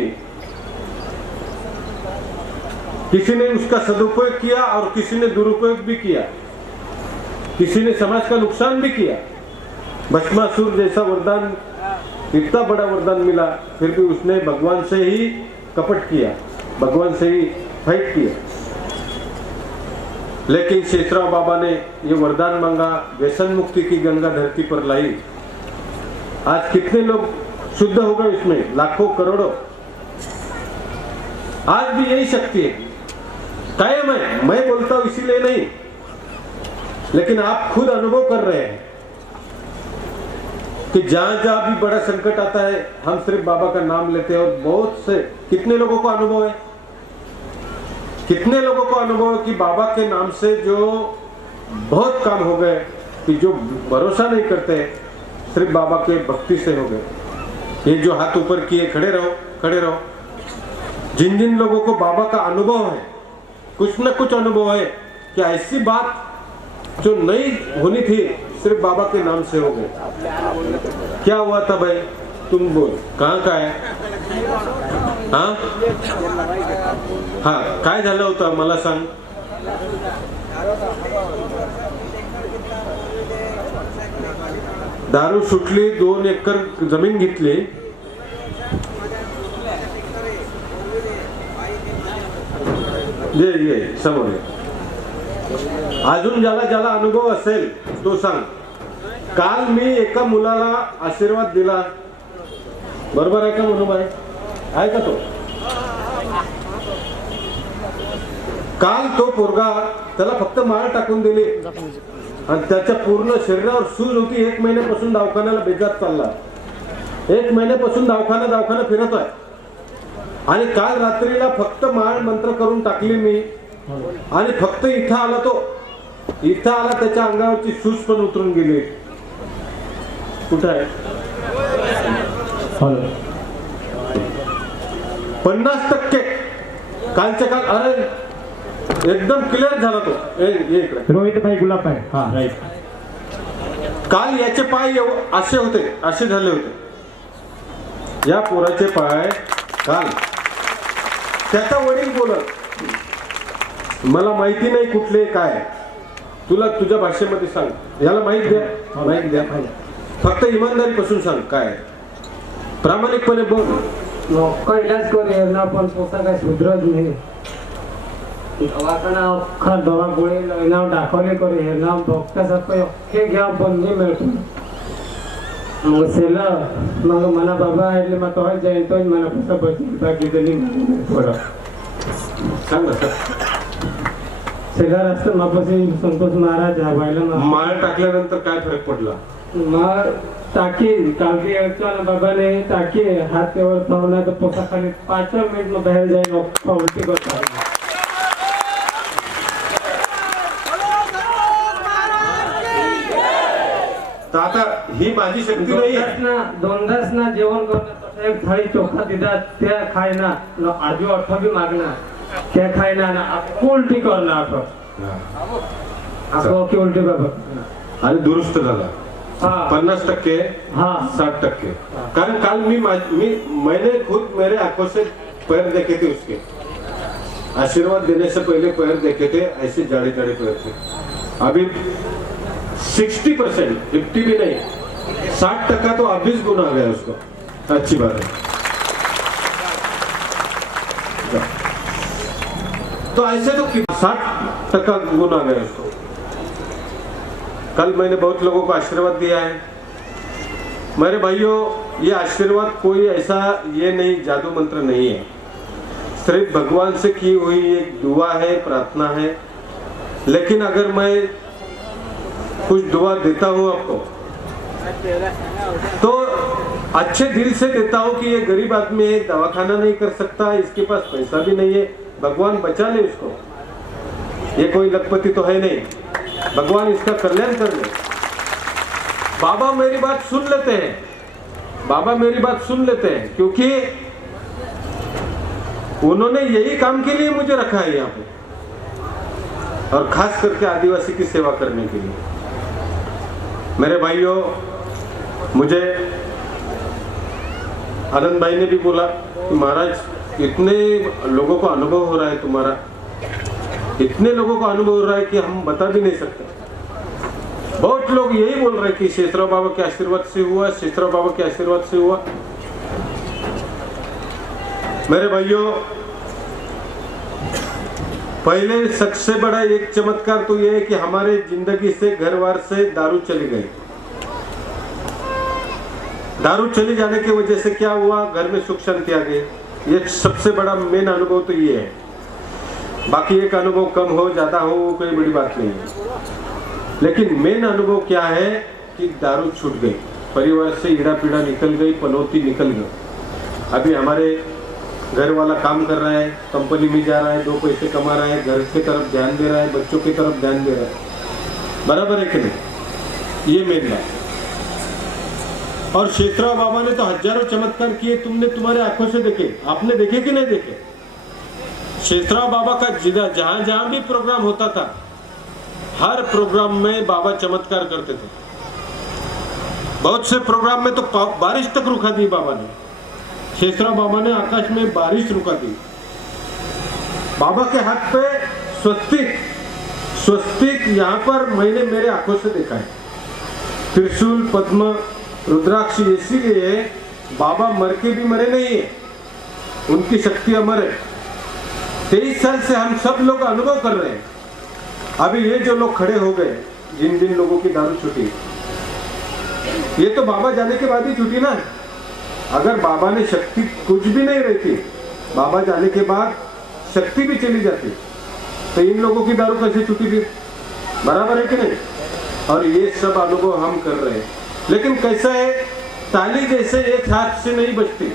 किसी ने उसका सदुपयोग किया और किसी ने दुरुपयोग भी किया, किसी ने समाज का नुकसान भी किया। भस्मासुर जैसा वरदान, इतना बड़ा वरदान मिला, फिर भी उसने भगवान से ही कपट किया, भगवान से ही फाइट किया। लेकिन शेषराव बाबा ने ये वरदान मांगा, व्यसन मुक्ति की गंगा धरती पर लाई। आज कितने लोग शुद्ध हो गए इसमें, लाखों करोड़ों। आज भी यही शक्ति है, कायम है। मैं बोलता हूं इसीलिए नहीं, लेकिन आप खुद अनुभव कर रहे हैं। कि जहां जहां भी बड़ा संकट आता है हम सिर्फ बाबा का नाम लेते हैं। और बहुत से कितने लोगों को अनुभव है, कितने लोगों को अनुभव है कि बाबा के नाम से जो बहुत काम हो गए, कि जो भरोसा नहीं करते सिर्फ बाबा के भक्ति से हो गए। ये जो हाथ ऊपर किए खड़े रहो, खड़े रहो। जिन जिन लोगों को बाबा का अनुभव है, कुछ न कुछ अनुभव है कि ऐसी बात जो नहीं होनी थी सिर्फ बाबा के नाम से हो गए। क्या हुआ था भाई, तुम बोल, कहाँ का है? हाँ काय झालं होतं मला सांग। दारू सुटली, 2 एकर जमीन घेतली, ये समोर ये. अजून ज्याला ज्याला अनुभव असेल तो सांग. काल मी एका मुलाला आशीर्वाद दिला, बरोबर आहे का म्हणून आहे का तो? काल तो पोरगा त्याला फक्त माळ टाकून दिली आणि त्याच्या पूर्ण शरीरावर सूज होती. 1 महिन्यापासून दवाखान्याला बेजात चालला, 1 महिन्यापासून दवाखाना फिरतोय. आणि काल रात्रीला फक्त माळ मंत्र करून टाकली मी आणि फक्त इथं आला, तो इथं आला, त्याच्या अंगावरची सूज पण उतरून गेली. कुठं आहे? 50% कालच्या काल. अरे एकदम क्लिअर झाला तो. इकडे रोहित भाई गुलाब आहे. हा राईट. काल याचे पाय असे होते, असे झाले होते. या पोराचे पाय काल. त्याचा वडील बोलत, मला माहिती नाही कुठले काय, तुला तुझ्या भाषेमध्ये सांग, याला माहित द्या, माहित द्या, फक्त इमानदारीपासून सांग काय, प्रामाणिकपणे बोल. लोक इलाज करे ना, पण पोता काय सुधरत नाही. दवाखाना अख्खा दवा गोळी नाव दाखवले करे हे नाव डॉक्टरसारखं हे घ्या पण नाही मिळतो. मग सेला मग मला बाबा એટલે માં તો જાય તો મને પૈસા બચી બાકી તો નહીં પડે. सांग ना. सेला रस्ता मापाशी संतोष महाराज व्हायला माळ टाकल्यानंतर काय फरक पडला? मग टाकी कालकी यायचं बाबाने टाकी हात त्यावर थांबला तर पोटा खाली 5 मिनिट मग बाहेर जाईल उलटी करता. आता ही माझी शक्ती नाही. दोनदास ना जेवण करणं, एक थाळी चोखा दिला त्या खायना, आजू अठ्ठा बी मागणार त्या खायना ना उलटी करणार. आपण की उलटी बाबा आणि दुरुस्त झाला 50%, हाँ 60%. कारण काल मैंने खुद मेरे आंखों से पैर देखे थे उसके. आशीर्वाद देने से पहले पैर देखे थे, ऐसे जाड़े जाड़े पैर थे. अभी 60%, 50 भी नहीं, 60% तो अभी गुण आ गया उसको. अच्छी बात है. तो ऐसे तो 60% गुण आ गया उसको. कल मैंने बहुत लोगों को आशीर्वाद दिया है. मेरे भाइयों, ये आशीर्वाद कोई ऐसा ये नहीं, जादू मंत्र नहीं है, सिर्फ भगवान से की हुई एक दुआ है, प्रार्थना है. लेकिन अगर मैं कुछ दुआ देता हूं आपको तो अच्छे दिल से देता हूं कि ये गरीब आदमी है, दवाखाना नहीं कर सकता, इसके पास पैसा भी नहीं है, भगवान बचा ले उसको. ये कोई लखपति तो है नहीं, भगवान इसका कल्याण कर ले. बाबा मेरी बात सुन लेते हैं, बाबा मेरी बात सुन लेते हैं, क्योंकि उन्होंने यही काम के लिए मुझे रखा है यहाँ पे, और खास करके आदिवासी की सेवा करने के लिए. मेरे भाइयों, मुझे आनंद भाई ने भी बोला कि महाराज इतने लोगों को अनुभव हो रहा है तुम्हारा, इतने लोगों को अनुभव हो रहा है कि हम बता भी नहीं सकते. बहुत लोग यही बोल रहे हैं कि शेषराव बाबा के आशीर्वाद से हुआ, शेषराव बाबा के आशीर्वाद से हुआ. मेरे भाइयों, पहले सबसे बड़ा एक चमत्कार तो यह है कि हमारे जिंदगी से, घर बार से दारू चली गई. दारू चली जाने की वजह से क्या हुआ, घर में सुख शांति आ गई. ये सबसे बड़ा मेन अनुभव तो ये है. बाकी एक अनुभव कम हो ज्यादा हो वो कोई बड़ी बात नहीं है, लेकिन मेन अनुभव क्या है कि दारू छूट गई. परिवार से ईड़ा पीड़ा निकल गई, पनौती निकल गई। अभी हमारे घर वाला काम कर रहा है, कंपनी में जा रहा है, 2 पैसे कमा रहा है, घर की तरफ ध्यान दे रहा है, बच्चों की तरफ ध्यान दे रहा है। बराबर है कि नहीं? ये मेन बात। और शेषराव बाबा ने तो हजारों चमत्कार किए, तुमने तुम्हारे आंखों से देखे, आपने देखे कि नहीं देखे? शेषराव बाबा का जहां जहां भी प्रोग्राम होता था, हर प्रोग्राम में बाबा चमत्कार करते थे। बहुत से प्रोग्राम में तो बारिश तक रुका दी बाबा ने। शेषराव बाबा ने आकाश में बारिश रुका दी। बाबा के हाथ पे स्वस्तिक यहाँ पर मैंने मेरे आंखों से देखा है। त्रिशूल, पद्म, रुद्राक्ष, इसीलिए बाबा मर के भी मरे नहीं है, उनकी शक्ति अमर है। 23 साल से हम सब लोग अनुभव कर रहे हैं। अभी ये जो लोग खड़े हो गए, जिन जिन लोगों की दारू छूटी, ये तो बाबा जाने के बाद ही छूटी ना। अगर बाबा ने शक्ति कुछ भी नहीं रहती, बाबा जाने के बाद शक्ति भी चली जाती, तो इन लोगों की दारू कैसे छूटी थी? बराबर है कि नहीं? और ये सब अनुभव हम कर रहे हैं। लेकिन कैसा है, ताली जैसे एक हाथ से नहीं बजती।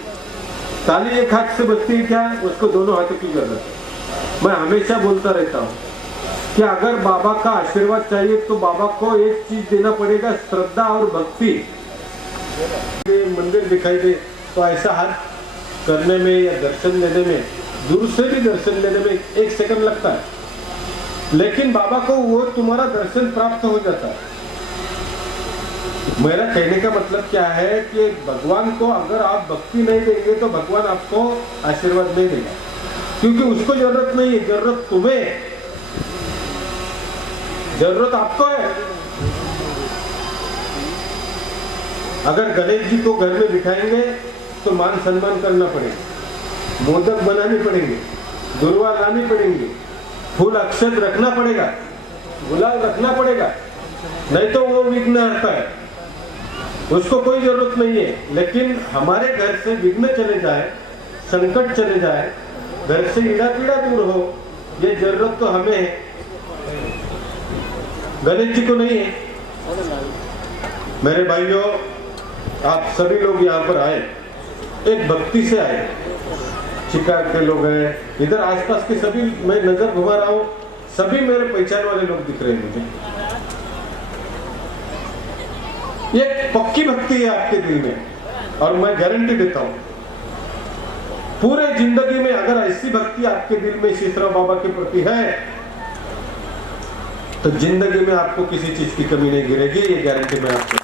ताली एक हाथ से बजती है क्या? उसको दोनों हाथों की जरूरत है। मैं हमेशा बोलता रहता हूँ कि अगर बाबा का आशीर्वाद चाहिए तो बाबा को एक चीज देना पड़ेगा, श्रद्धा और भक्ति। मंदिर दिखाई दे तो ऐसा हाथ करने में या दर्शन देने में, दूर से भी दर्शन देने में 1 सेकंड लगता है, लेकिन बाबा को वो तुम्हारा दर्शन प्राप्त हो जाता है। मेरा कहने का मतलब क्या है कि भगवान को अगर आप भक्ति नहीं देंगे तो भगवान आपको आशीर्वाद नहीं देगा, क्योंकि उसको जरूरत नहीं है, जरूरत तुम्हें, जरूरत आपको है। अगर गणेश जी को घर में बिठाएंगे तो मान सम्मान करना पड़ेगा, मोदक बनाने पड़ेंगे, दुर्वा लानी पड़ेंगी, फूल अक्षत रखना पड़ेगा, गुलाल रखना पड़ेगा, नहीं तो वो विघ्न हरता है, उसको कोई जरूरत नहीं है। लेकिन हमारे घर से विघ्न चले जाए, संकट चले जाए, घर से ईड़ा पीड़ा दूर हो, ये जरूरत तो हमें है, गणेश जी को नहीं है। मेरे भाइयों, आप सभी लोग यहाँ पर आए, एक भक्ति से आए। चिकार के लोग हैं, इधर आसपास के सभी, मैं नजर घुमा रहा हूँ, सभी मेरे पहचान वाले लोग दिख रहे हैं मुझे। ये पक्की भक्ति है आपके दिल में, और मैं गारंटी देता हूँ पूरे जिंदगी में अगर ऐसी भक्ति आपके दिल में शेषराव बाबा के प्रति है तो जिंदगी में आपको किसी चीज की कमी नहीं गिरेगी, ये गारंटी मैं आपको।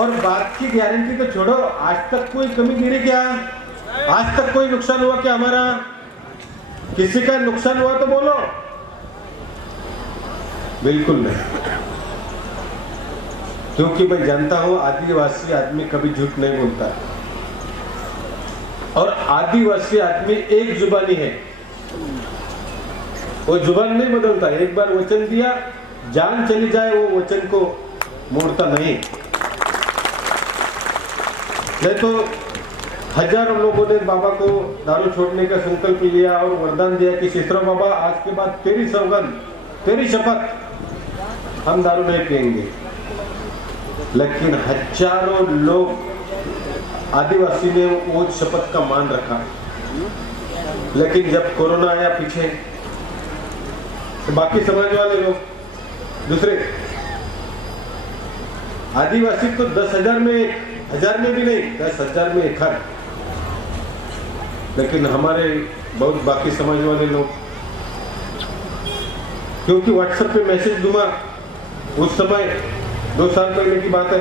और बात की गारंटी तो छोड़ो, आज तक कोई कमी गिरी क्या? आज तक कोई नुकसान हुआ क्या हमारा? किसी का नुकसान हुआ तो बोलो। बिल्कुल नहीं, क्योंकि मैं जानता हूं आदिवासी आदमी कभी झूठ नहीं बोलता है, और आदिवासी आदमी एक जुबानी है, वो जुबान नहीं बदलता। एक बार वचन दिया, जान चली जाए वो वचन को मोड़ता नहीं। तो हजारों लोगों ने बाबा को दारू छोड़ने का संकल्प लिया और वरदान दिया कि शेषराव बाबा, आज के बाद तेरी सौगंध, तेरी शपथ, हम दारू नहीं पिएंगे। लेकिन हजारों लोग आदिवासी ने वो शपथ का मान रखा। लेकिन जब कोरोना आया पीछे, तो बाकी समाज वाले लोग, दूसरे आदिवासी तो 10,000 में, 1000 में भी नहीं, 10,000 में 1 हर। लेकिन हमारे बहुत बाकी समाज वाले लोग, क्योंकि व्हाट्सएप पे मैसेज दूंगा, उस समय 2 साल पहले की बात है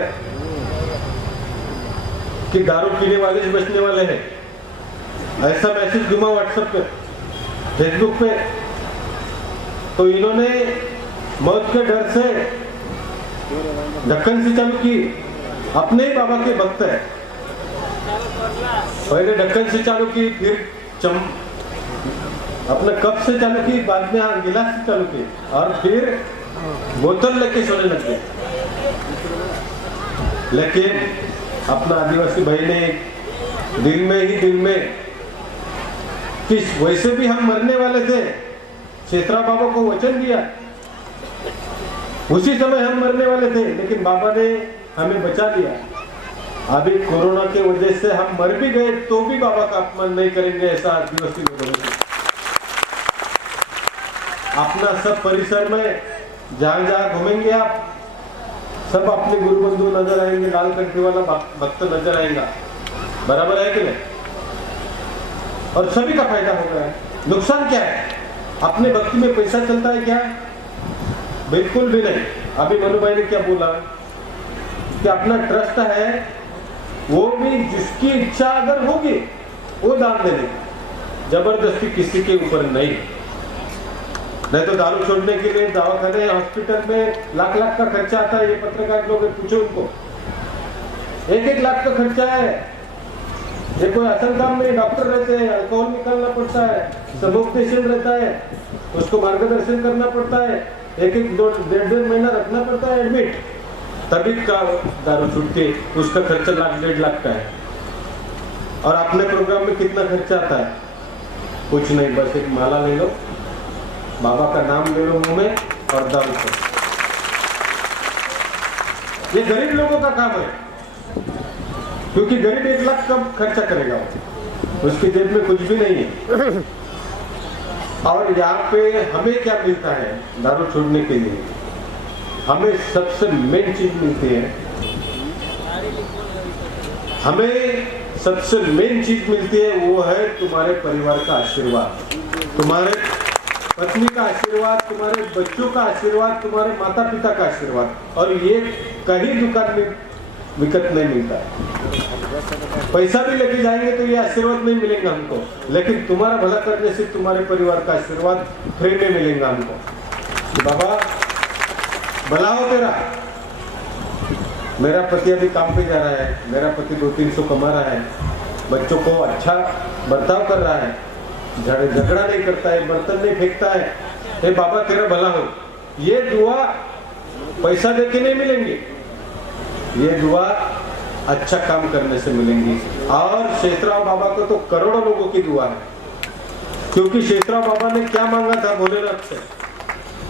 कि दारू पीने वाले से बचने वाले हैं, ऐसा मैसेज दूंगा व्हाट्सएप पे, फेसबुक पे, तो इन्होंने मौत के डर से ढक्कन से चालू की। अपने ही बाबा के भक्त है, पहले ढक्कन से चालू की, फिर अपने कप से चालू की, बाद में गिलास से चालू की, और फिर बोतल लेके सोने लग गए। लेकिन अपना आदिवासी भाई ने दिल में ही दिल में कि वैसे भी हम मरने वाले थे, शेषराव बाबा को वचन दिया उसी समय हम मरने वाले थे, लेकिन बाबा ने हमें बचा लिया। अभी कोरोना के वजह से हम मर भी गए तो भी बाबा का अपमान नहीं करेंगे, ऐसा आदिवासी लोगों ने। अपना सब परिसर में जहां जहां घूमेंगे आप, सब अपने गुरु बंधु नजर आएंगे, लाल कंठी वाला भक्त नजर आएगा। बराबर है कि नहीं? और सभी का फायदा होगा। नुकसान क्या है? अपने भक्ति में पैसा चलता है क्या? बिल्कुल भी नहीं। अभी मनु भाई ने क्या बोला कि अपना ट्रस्ट है, वो भी जिसकी इच्छा अगर होगी वो दान देने की, जबरदस्ती किसी के ऊपर नहीं तो दारू छोड़ने के लिए दवाखाने हॉस्पिटल में लाख लाख का खर्चा आता है। ये पत्रकार लोग पूछो उनको, 1-1 लाख का खर्चा है। ये कोई असल काम नहीं, डॉक्टर रहते हैं, अल्कोहल निकालना पड़ता है, सबक पेशेंट रहता है, उसको मार्गदर्शन करना पड़ता है, 1-1-2-1.5 महीना रखना पड़ता है एडमिट, तभी का दारू छूट के उसका खर्चा 1-1.5 लाख का है। और अपने प्रोग्राम में कितना खर्चा आता है? कुछ नहीं, बस एक माला ले लो, बाबा का नाम ले लो मुंह में और दारू करो। ये गरीब लोगों का काम है, क्योंकि गरीब 1 लाख कब खर्चा करेगा, उसकी जेब में कुछ भी नहीं है। और यहाँ पे हमें क्या मिलता है दारू छोड़ने के लिए? हमें सबसे मेन चीज मिलती है, हमें सबसे मेन चीज मिलती है, वो है तुम्हारे परिवार का आशीर्वाद, तुम्हारे पत्नी का आशीर्वाद, तुम्हारे बच्चों का आशीर्वाद, तुम्हारे माता पिता का आशीर्वाद। और ये कहीं दुकान में विकत नहीं मिलता है। पैसा भी लेके जाएंगे तो ये आशीर्वाद नहीं मिलेगा हमको, लेकिन तुम्हारा भला करने से तुम्हारे परिवार का आशीर्वाद फ्री में मिलेगा हमको। बाबा भला हो तेरा, मेरा पति अभी काम पे जा रहा है, मेरा पति 200-300 कमा रहा है, बच्चों को अच्छा बर्ताव कर रहा है, झगड़ा नहीं करता है, बर्तन नहीं फेंकता है, हे बाबा तेरा भला हो। ये दुआ पैसा देके नहीं मिलेंगी, ये दुआ अच्छा काम करने से मिलेंगी। और शेषराव बाबा को तो करोड़ों लोगों की दुआ है, क्योंकि शेषराव बाबा ने क्या मांगा था भोलेनाथ से?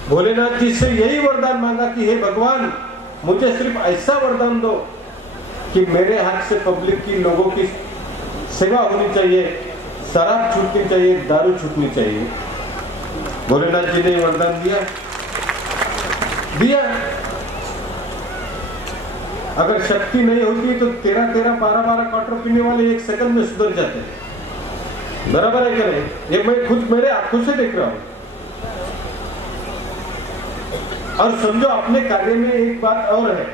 भोलेनाथ जी से यही वरदान मांगा कि हे भगवान, मुझे सिर्फ ऐसा वरदान दो कि मेरे हाथ से पब्लिक की, लोगों की सेवा होनी चाहिए, शराब छूटनी चाहिए, दारू छूटनी चाहिए। भोलेनाथ जी ने वरदान दिया। अगर शक्ति नहीं होती तो 13-13, 12-12 क्वार्टर पीने वाले 1 सेकंड में सुधर जाते हैं। बराबर है क्या नहीं? ये मैं खुद मेरे आंखों से देख रहा हूं। और समझो अपने कार्य में एक बात और है,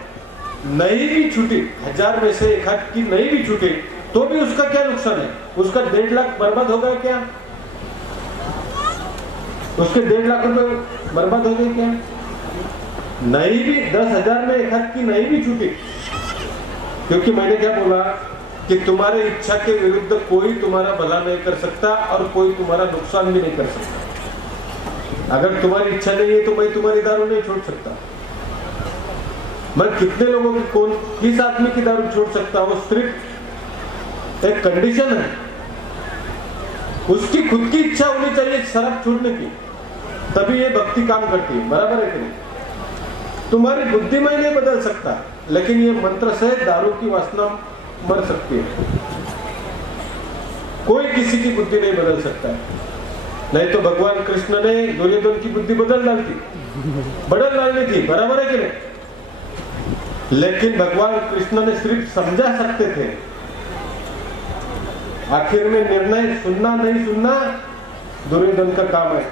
नहीं भी छूटी, 1000 में से 1 की नहीं भी छूटी तो भी उसका क्या नुकसान है? उसका 1.5 लाख बर्बाद हो गया क्या? उसके 1.5 लाख रुपए बर्बाद हो गए क्या? नहीं भी 10,000 में 1 की नहीं भी छूटी, क्योंकि मैंने क्या बोला कि तुम्हारे इच्छा के विरुद्ध कोई तुम्हारा भला नहीं कर सकता और कोई तुम्हारा नुकसान भी नहीं कर सकता। अगर तुम्हारी इच्छा नहीं है तो मैं तुम्हारी दारू नहीं छोड़ सकता। मैं कितने लोगों की, कौन किस आदमी की दारू छोड़ सकता हूँ? सिर्फ एक कंडीशन है, उसकी खुद की इच्छा होनी चाहिए शराब छोड़ने की, तभी ये भक्ति काम करती है। बराबर है कि नहीं? तुम्हारी बुद्धि में नहीं बदल सकता, लेकिन ये मंत्र से दारू की वासना मर सकती है। कोई किसी की बुद्धि नहीं बदल सकता है। नहीं तो भगवान कृष्ण ने दुर्योधन की बुद्धि बदल डालनी थी। बराबर है कि नहीं? लेकिन भगवान कृष्ण ने सिर्फ समझा सकते थे। आखिर में निर्णय सुनना नहीं सुनना दुर्योधन का काम है।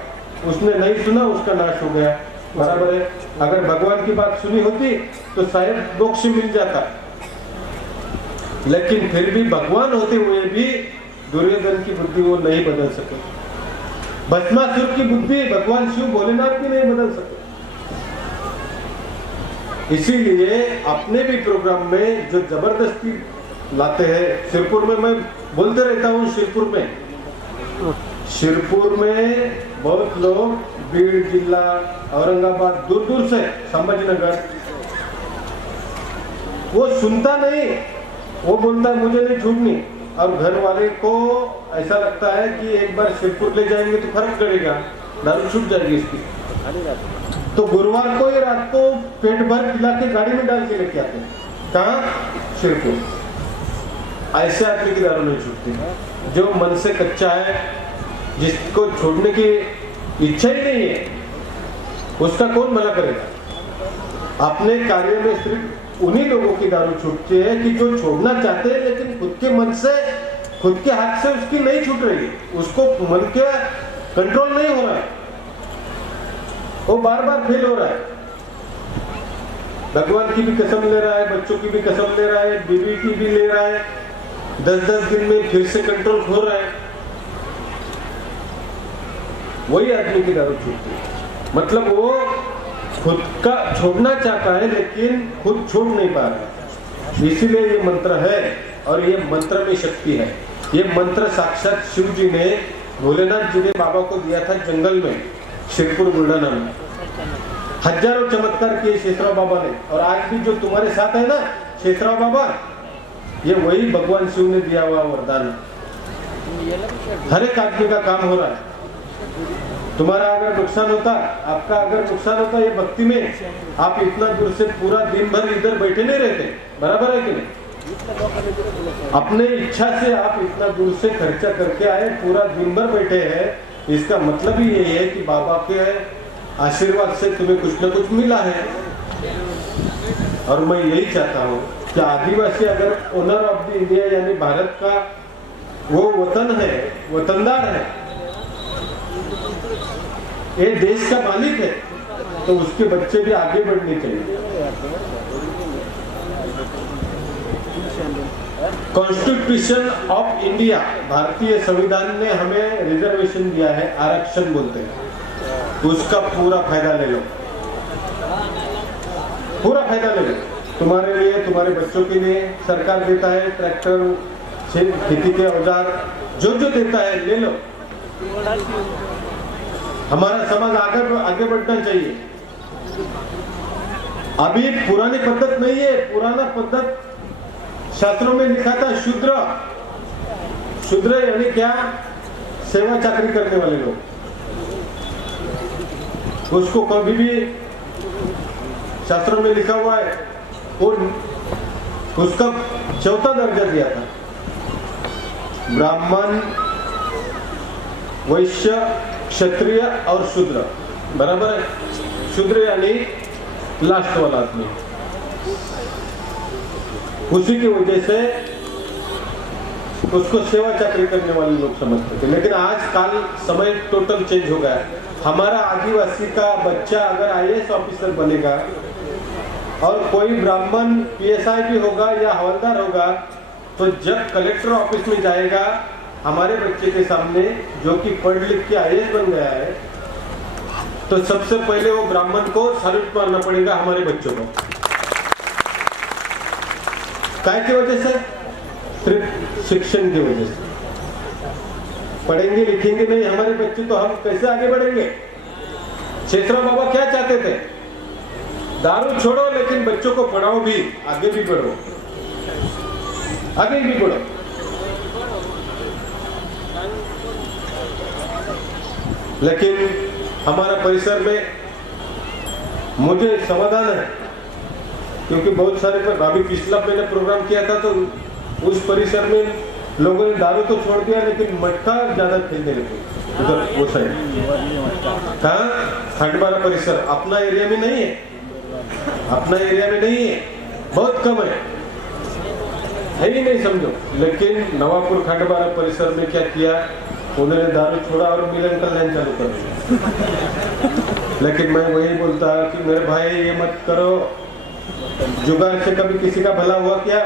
उसने नहीं सुना, उसका नाश हो गया। बराबर है? अगर भगवान की बात सुनी होती तो शायद मोक्ष मिल जाता, लेकिन फिर भी भगवान होते हुए भी दुर्योधन की बुद्धि वो नहीं बदल सके। भस्मासुर की बुद्धि भगवान शिव भोलेनाथ भी नहीं बदल सके। इसीलिए अपने भी प्रोग्राम में जो जबरदस्ती लाते हैं, शिरपुर में मैं बोलते रहता हूँ, शिरपुर में बहुत लोग बीड़ जिला, औरंगाबाद, दूर दूर से, संभाजीनगर, वो सुनता नहीं, वो बोलता है मुझे नहीं छूटनी। और घर वाले को ऐसा लगता है कि एक बार शिरपुर ले जाएंगे तो फर्क पड़ेगा, दारू छूट जाएगी इसकी। तो गुरुवार को ही रात को पेट भर पिला के गाड़ी में डाल के लेके आते हैं। कहाँ? शिरपुर। ऐसे आदमी की दारू नहीं छूटती। जो मन से कच्चा है, जिसको छोड़ने की इच्छा ही नहीं है, उसका कौन मना करेगा? अपने कार्य में सिर्फ उन्हीं लोगों की दारू छूटती है कि जो छोड़ना चाहते हैं लेकिन खुद के मन से, खुद के हाथ से उसकी नहीं छूट रही, उसको मन के कंट्रोल नहीं हो रहा है, वो बार बार फेल हो रहा है। भगवान की भी कसम ले रहा है, बच्चों की भी कसम ले रहा है, बीवी की भी ले रहा है, 10-10 दिन में फिर से कंट्रोल खो रहा है। वही आदमी की दारू छूटती है। मतलब वो खुद का छोड़ना चाहता है लेकिन खुद छोड़ नहीं पा रहा। इसीलिए ये मंत्र है और ये मंत्र में शक्ति है। ये मंत्र साक्षात शिव जी ने, भोलेनाथ जी ने बाबा को दिया था जंगल में, शिरपुर बुल्ढाना में। हजारों चमत्कार किए शेषराव बाबा ने, और आज भी जो तुम्हारे साथ है ना शेषराव बाबा, ये वही भगवान शिव ने दिया हुआ वरदान। हर एक आदमी का काम हो रहा है। तुम्हारा अगर नुकसान होता, आपका अगर नुकसान होता ये भक्ति में, आप इतना दूर से पूरा दिन भर इधर बैठे नहीं रहते। बराबर है कि नहीं? अपने इच्छा से आप इतना दूर से खर्चा करके आए, पूरा दिन भर बैठे हैं। इसका मतलब ही यही है कि बाबा के आशीर्वाद से तुम्हें कुछ ना कुछ मिला है। और मैं यही चाहता हूँ कि आदिवासी अगर ओनर ऑफ द इंडिया यानी भारत का वो वतन है, वतनदार है, ये देश का मालिक है, तो उसके बच्चे भी आगे बढ़ने चाहिए। कॉन्स्टिट्यूशन ऑफ इंडिया, भारतीय संविधान ने हमें रिजर्वेशन दिया है, आरक्षण बोलते हैं। उसका पूरा फायदा ले लो, पूरा फायदा ले लो। तुम्हारे लिए, तुम्हारे बच्चों के लिए सरकार देता है ट्रैक्टर, खेती के औजार, जो जो देता है ले लो। हमारा समाज आगे बढ़ना चाहिए। अभी पुरानी पद्धत नहीं है। पुराना पद्धत शास्त्रों में लिखा था शूद्र। शूद्र यानी क्या? सेवा चाकरी करने वाले लोग। उसको कभी भी शास्त्रों में लिखा हुआ है, और उसका चौथा दर्जा दिया था। ब्राह्मण, वैश्य, क्षत्रिय और शूद्र। बराबर है? शूद्र यानी लास्ट वाला आदमी। उसी की वजह से उसको सेवा चाकरी करने वाले लोग समझते थे। लेकिन आजकल समय टोटल चेंज हो गया है। हमारा आदिवासी का बच्चा अगर आईएएस ऑफिसर बनेगा और कोई ब्राह्मण पीएसआई भी होगा या हवलदार होगा, तो जब कलेक्टर ऑफिस में जाएगा हमारे बच्चे के सामने, जो कि पढ़ लिख के आईएएस बन गया है, तो सबसे पहले वो ब्राह्मण को सैल्यूट मारना पड़ेगा हमारे बच्चों को। काय की वजह से? सिर्फ शिक्षण की वजह से। पढ़ेंगे लिखेंगे नहीं हमारे बच्चे तो हम कैसे आगे बढ़ेंगे? शेषराव बाबा क्या चाहते थे? दारू छोड़ो लेकिन बच्चों को पढ़ाओ भी, आगे भी बढ़ो, आगे भी बढ़ो। लेकिन हमारा परिसर में मुझे समाधान है, क्योंकि बहुत सारे पर अभी पिछला मैंने प्रोग्राम किया था, तो उस परिसर में लोगों ने दारू तो छोड़ दिया लेकिन मटका ज्यादा खेलने लगे। उधर वो साइड कहाँ? खंडबारा परिसर अपना एरिया में नहीं है, अपना एरिया में नहीं है, बहुत कम है ही नहीं समझो। लेकिन नवापुर खंडबारा परिसर में क्या किया, उन्होंने दारू छोड़ा और मिलन कल्याण चालू कर दिया। लेकिन मैं वही बोलता कि मेरे भाई ये मत करो, जुगाड़ से कभी किसी का भला हुआ क्या?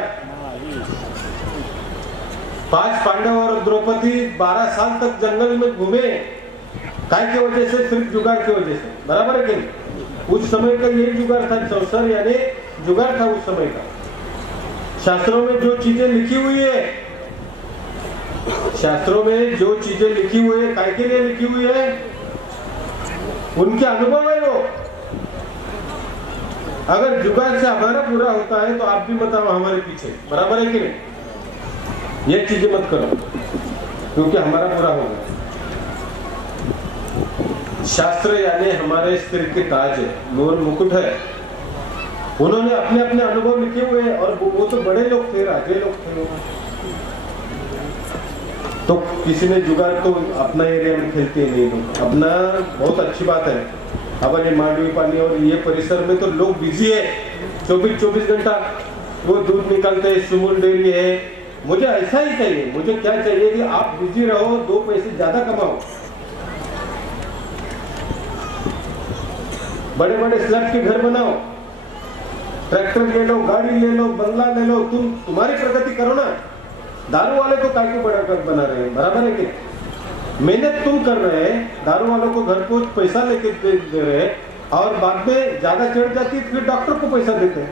5 पांडव और द्रौपदी 12 साल तक जंगल में घूमे, काय की वजह से? सिर्फ जुगाड़ की वजह से। बराबर है कि नहीं? उस समय का ये जुगाड़ था, चौसर यानी जुगाड़ था उस समय का। शास्त्रों में जो चीजें लिखी हुई है, शास्त्रों में जो चीजें लिखी हुई है, काय के लिए लिखी हुई है? उनके अनुभव है वो। अगर जुगाड़ से हमारा पूरा होता है तो आप भी मत आओ हमारे पीछे। बराबर है कि नहीं? ये चीजें मत करो क्योंकि हमारा पूरा होगा। शास्त्र यानी हमारे सिर के ताज है, मोर मुकुट है। उन्होंने अपने अपने अनुभव लिखे हुए हैं और वो तो बड़े लोग थे, राजे लोग थे। तो किसी ने जुगाड़ तो अपना एरिया में खेलते ही नहीं लोग, अपना बहुत अच्छी बात है। अब ये मांडवी पानी और ये परिसर में तो लोग बिजी है, 24 घंटा वो दूध निकालते हैं, सुमूल डेयरी है। मुझे ऐसा ही चाहिए, मुझे क्या चाहिए कि आप बिजी रहो, 2 पैसे ज्यादा कमाओ, बड़े बड़े स्लैब के घर बनाओ, ट्रैक्टर ले लो, गाड़ी ले लो, बंगला ले लो, तुम्हारी प्रगति करो ना। दारू वाले को काय को बड़ा घर बना रहे हैं, बराबर है कि मेहनत तुम कर रहे हैं, दारू वालों को घर को पैसा लेके दे रहे हैं और बाद में ज्यादा चढ़ जाती है फिर डॉक्टर को पैसा देते हैं।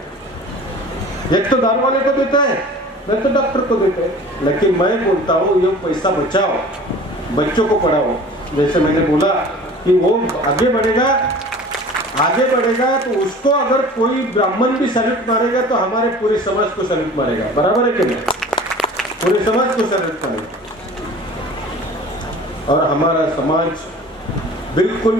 एक तो दारू वाले को देता है, मैं तो डॉक्टर को देते हैं। लेकिन मैं बोलता हूँ ये पैसा बचाओ, बच्चों को पढ़ाओ। जैसे मैंने बोला कि वो आगे बढ़ेगा तो उसको अगर कोई ब्राह्मण भी सैल्यूट मारेगा तो हमारे पूरे समाज को सैल्यूट मारेगा, बराबर है कि नहीं? पूरे समाज को सैल्यूट मारेगा। और हमारा समाज बिल्कुल,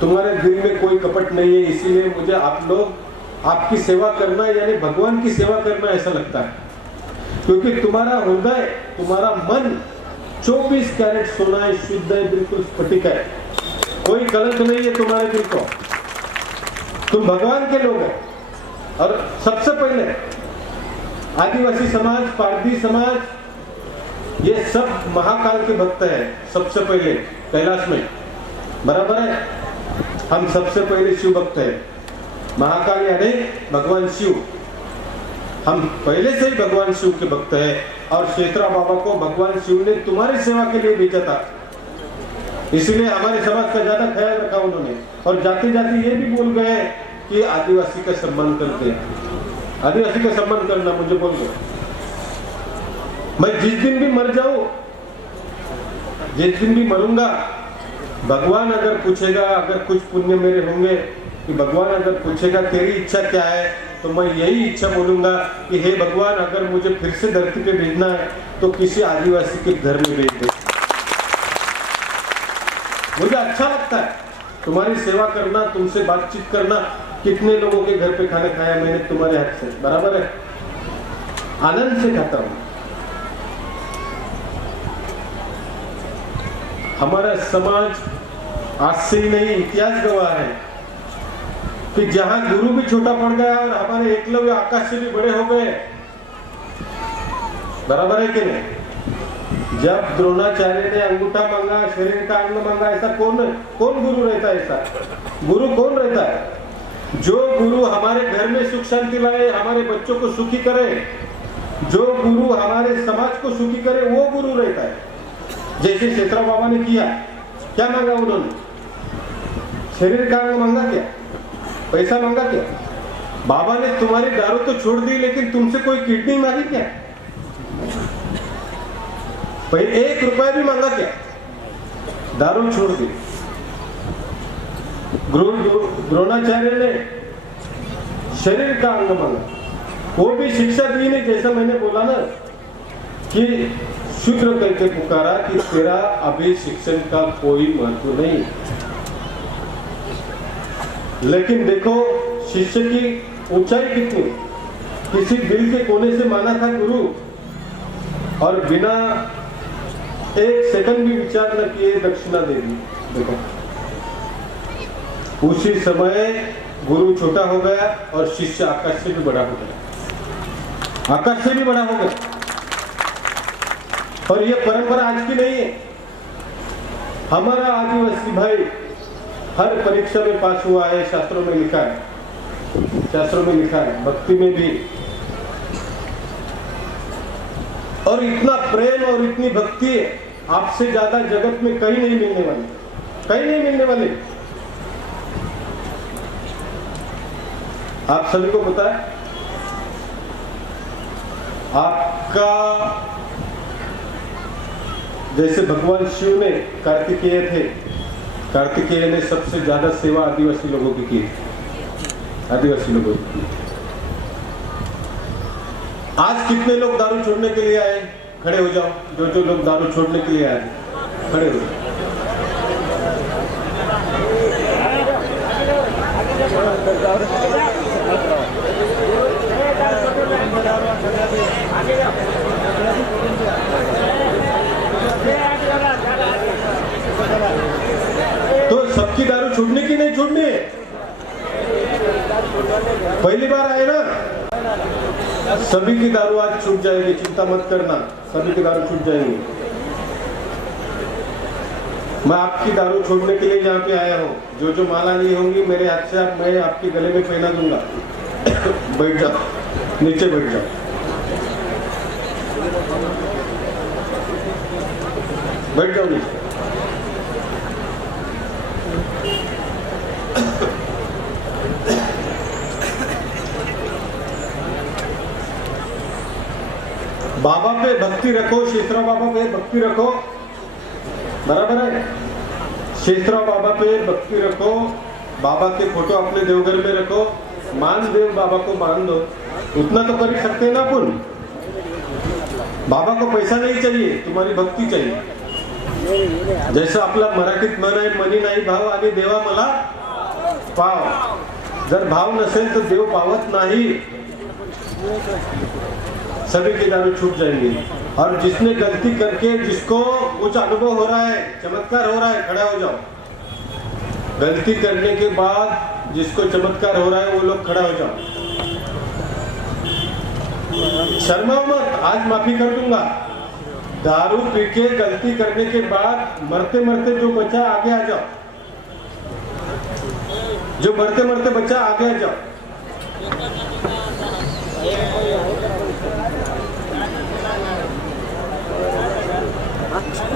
तुम्हारे दिल में कोई कपट नहीं है, इसीलिए मुझे आप लोग आपकी सेवा करना यानी भगवान की सेवा करना ऐसा लगता है, क्योंकि तुम्हारा हृदय, तुम्हारा मन 24 कैरेट सोना है, शुद्ध है, बिल्कुल स्फटिक है, कोई कलंक नहीं है तुम्हारे दिल को। तुम भगवान के लोग हैं। और सबसे पहले आदिवासी समाज, पारधी समाज, ये सब महाकाल के भक्त हैं। सबसे पहले कैलाश में, बराबर है, हम सबसे पहले शिव भक्त हैं। महाकाल यानी भगवान शिव, हम पहले से ही भगवान शिव के भक्त हैं। और शेषरा बाबा को भगवान शिव ने तुम्हारी सेवा के लिए भेजा था, इसलिए हमारे समाज का ज्यादा ख्याल रखा उन्होंने। और जाते जाते ये भी बोल गए कि आदिवासी का सम्मान करते हैं। आदिवासी का सम्मान करना मुझे बोल गए। मैं जिस दिन भी मर जाऊं, जिस दिन भी मरूंगा, भगवान अगर पूछेगा, अगर कुछ पुण्य मेरे होंगे, कि भगवान अगर पूछेगा तेरी इच्छा क्या है, तो मैं यही इच्छा बोलूंगा कि हे भगवान, अगर मुझे फिर से धरती पे भेजना है तो किसी आदिवासी के घर में भेज दे। मुझे अच्छा लगता है तुम्हारी सेवा करना, तुमसे बातचीत करना। कितने लोगों के घर पे खाना खाया मैंने तुम्हारे हाथ से, बराबर है, आनंद से खाता हूं। हमारा समाज आज से ही नहीं, इतिहास गवाह है कि जहां गुरु भी छोटा पड़ गया और हमारे एकलव्य आकाश से भी बड़े हो गए, बराबर है कि नहीं? जब द्रोणाचार्य ने अंगूठा मांगा, शरीर का अंग मांगा, ऐसा कौन गुरु रहता है? ऐसा गुरु कौन रहता है? जो गुरु हमारे घर में सुख शांति लाए, हमारे बच्चों को सुखी करे, जो गुरु हमारे समाज को सुखी करे, वो गुरु रहता है। जैसे शेषरा बाबा ने किया, क्या मांगा उन्होंने? शरीर का अंग मांगा क्या? पैसा मांगा क्या? बाबा ने तुम्हारी दारू तो छोड़ दी, लेकिन तुमसे कोई किडनी मांगी क्या? 1 रुपया भी मांगा क्या? दारू छोड़ दी। द्रोणाचार्य ने शरीर का अंग मांगा, वो भी शिक्षा दी नहीं। जैसा मैंने बोला ना कि शूद्र करके पुकारा कि तेरा अभी शिक्षण का कोई महत्व नहीं। लेकिन देखो शिष्य की ऊंचाई कितनी, किसी दिल के कोने से माना था गुरु, और बिना 1 सेकंड भी विचार न किए दक्षिणा दे दी। देखो उसी समय गुरु छोटा हो गया और शिष्य आकाश से भी बड़ा हो गया, आकाश से भी बड़ा हो गया। और ये परंपरा आज की नहीं है। हमारा आदिवासी भाई हर परीक्षा में पास हुआ है, शास्त्रों में लिखा है, शास्त्रों में लिखा है, भक्ति में भी। और इतना प्रेम और इतनी भक्ति आपसे ज्यादा जगत में कहीं नहीं मिलने वाली, कहीं नहीं मिलने वाली। आप सभी को पता है, आपका जैसे भगवान शिव ने कार्तिकेय थे, कार्तिकेय ने सबसे ज्यादा सेवा आदिवासी लोगों की की, आदिवासी लोगों की। आज कितने लोग दारू छोड़ने के लिए आए? खड़े हो जाओ, जो लोग दारू छोड़ने के लिए आए खड़े हो जाओ। तो सबकी दारू छोड़ने की नहीं छोड़नी है? पहली बार आए ना, सभी की दारू आज छूट जाएगी, चिंता मत करना, सभी की दारू छूट जाएगी। मैं आपकी दारू छोड़ने के लिए यहाँ पे आया हूँ। जो जो माला नहीं होंगी मेरे हाथ से मैं आपके गले में पहना दूंगा। बैठ जाओ, नीचे बैठ जाओ। बैठ जाओ नीचे। बाबा पे भक्ति रखो, शेषराव बाबा पे भक्ति रखो, बराबर है। शेषराव बाबा पे भक्ति रखो, बाबा के फोटो अपने देवघर में रखो, मान देव बाबा को मान दो, उतना तो कर ही सकते हैं ना अपन। बाबा को पैसा नहीं चाहिए, तुम्हारी भक्ती चाहिए। जैसे आपला मराठीत म्हण आहे, मनी नाही भाव आणि देवा मला पाव। जर भाव नसेल तो देव पावत नहीं। सभी की दारू छूट जाएंगी। और जिसने गलती करके, जिसको कुछ अनुभव हो रहा है, चमत्कार हो रहा है, खड़ा हो जाओ। गलती करने के बाद जिसको चमत्कार हो रहा है वो लोग खड़ा हो जाओ। शर्माओ मत, आज माफी कर दूंगा। दारू पी के गलती करने के बाद मरते मरते जो बचा आगे आ जाओ, जो मरते मरते बचा आगे आ जाओ।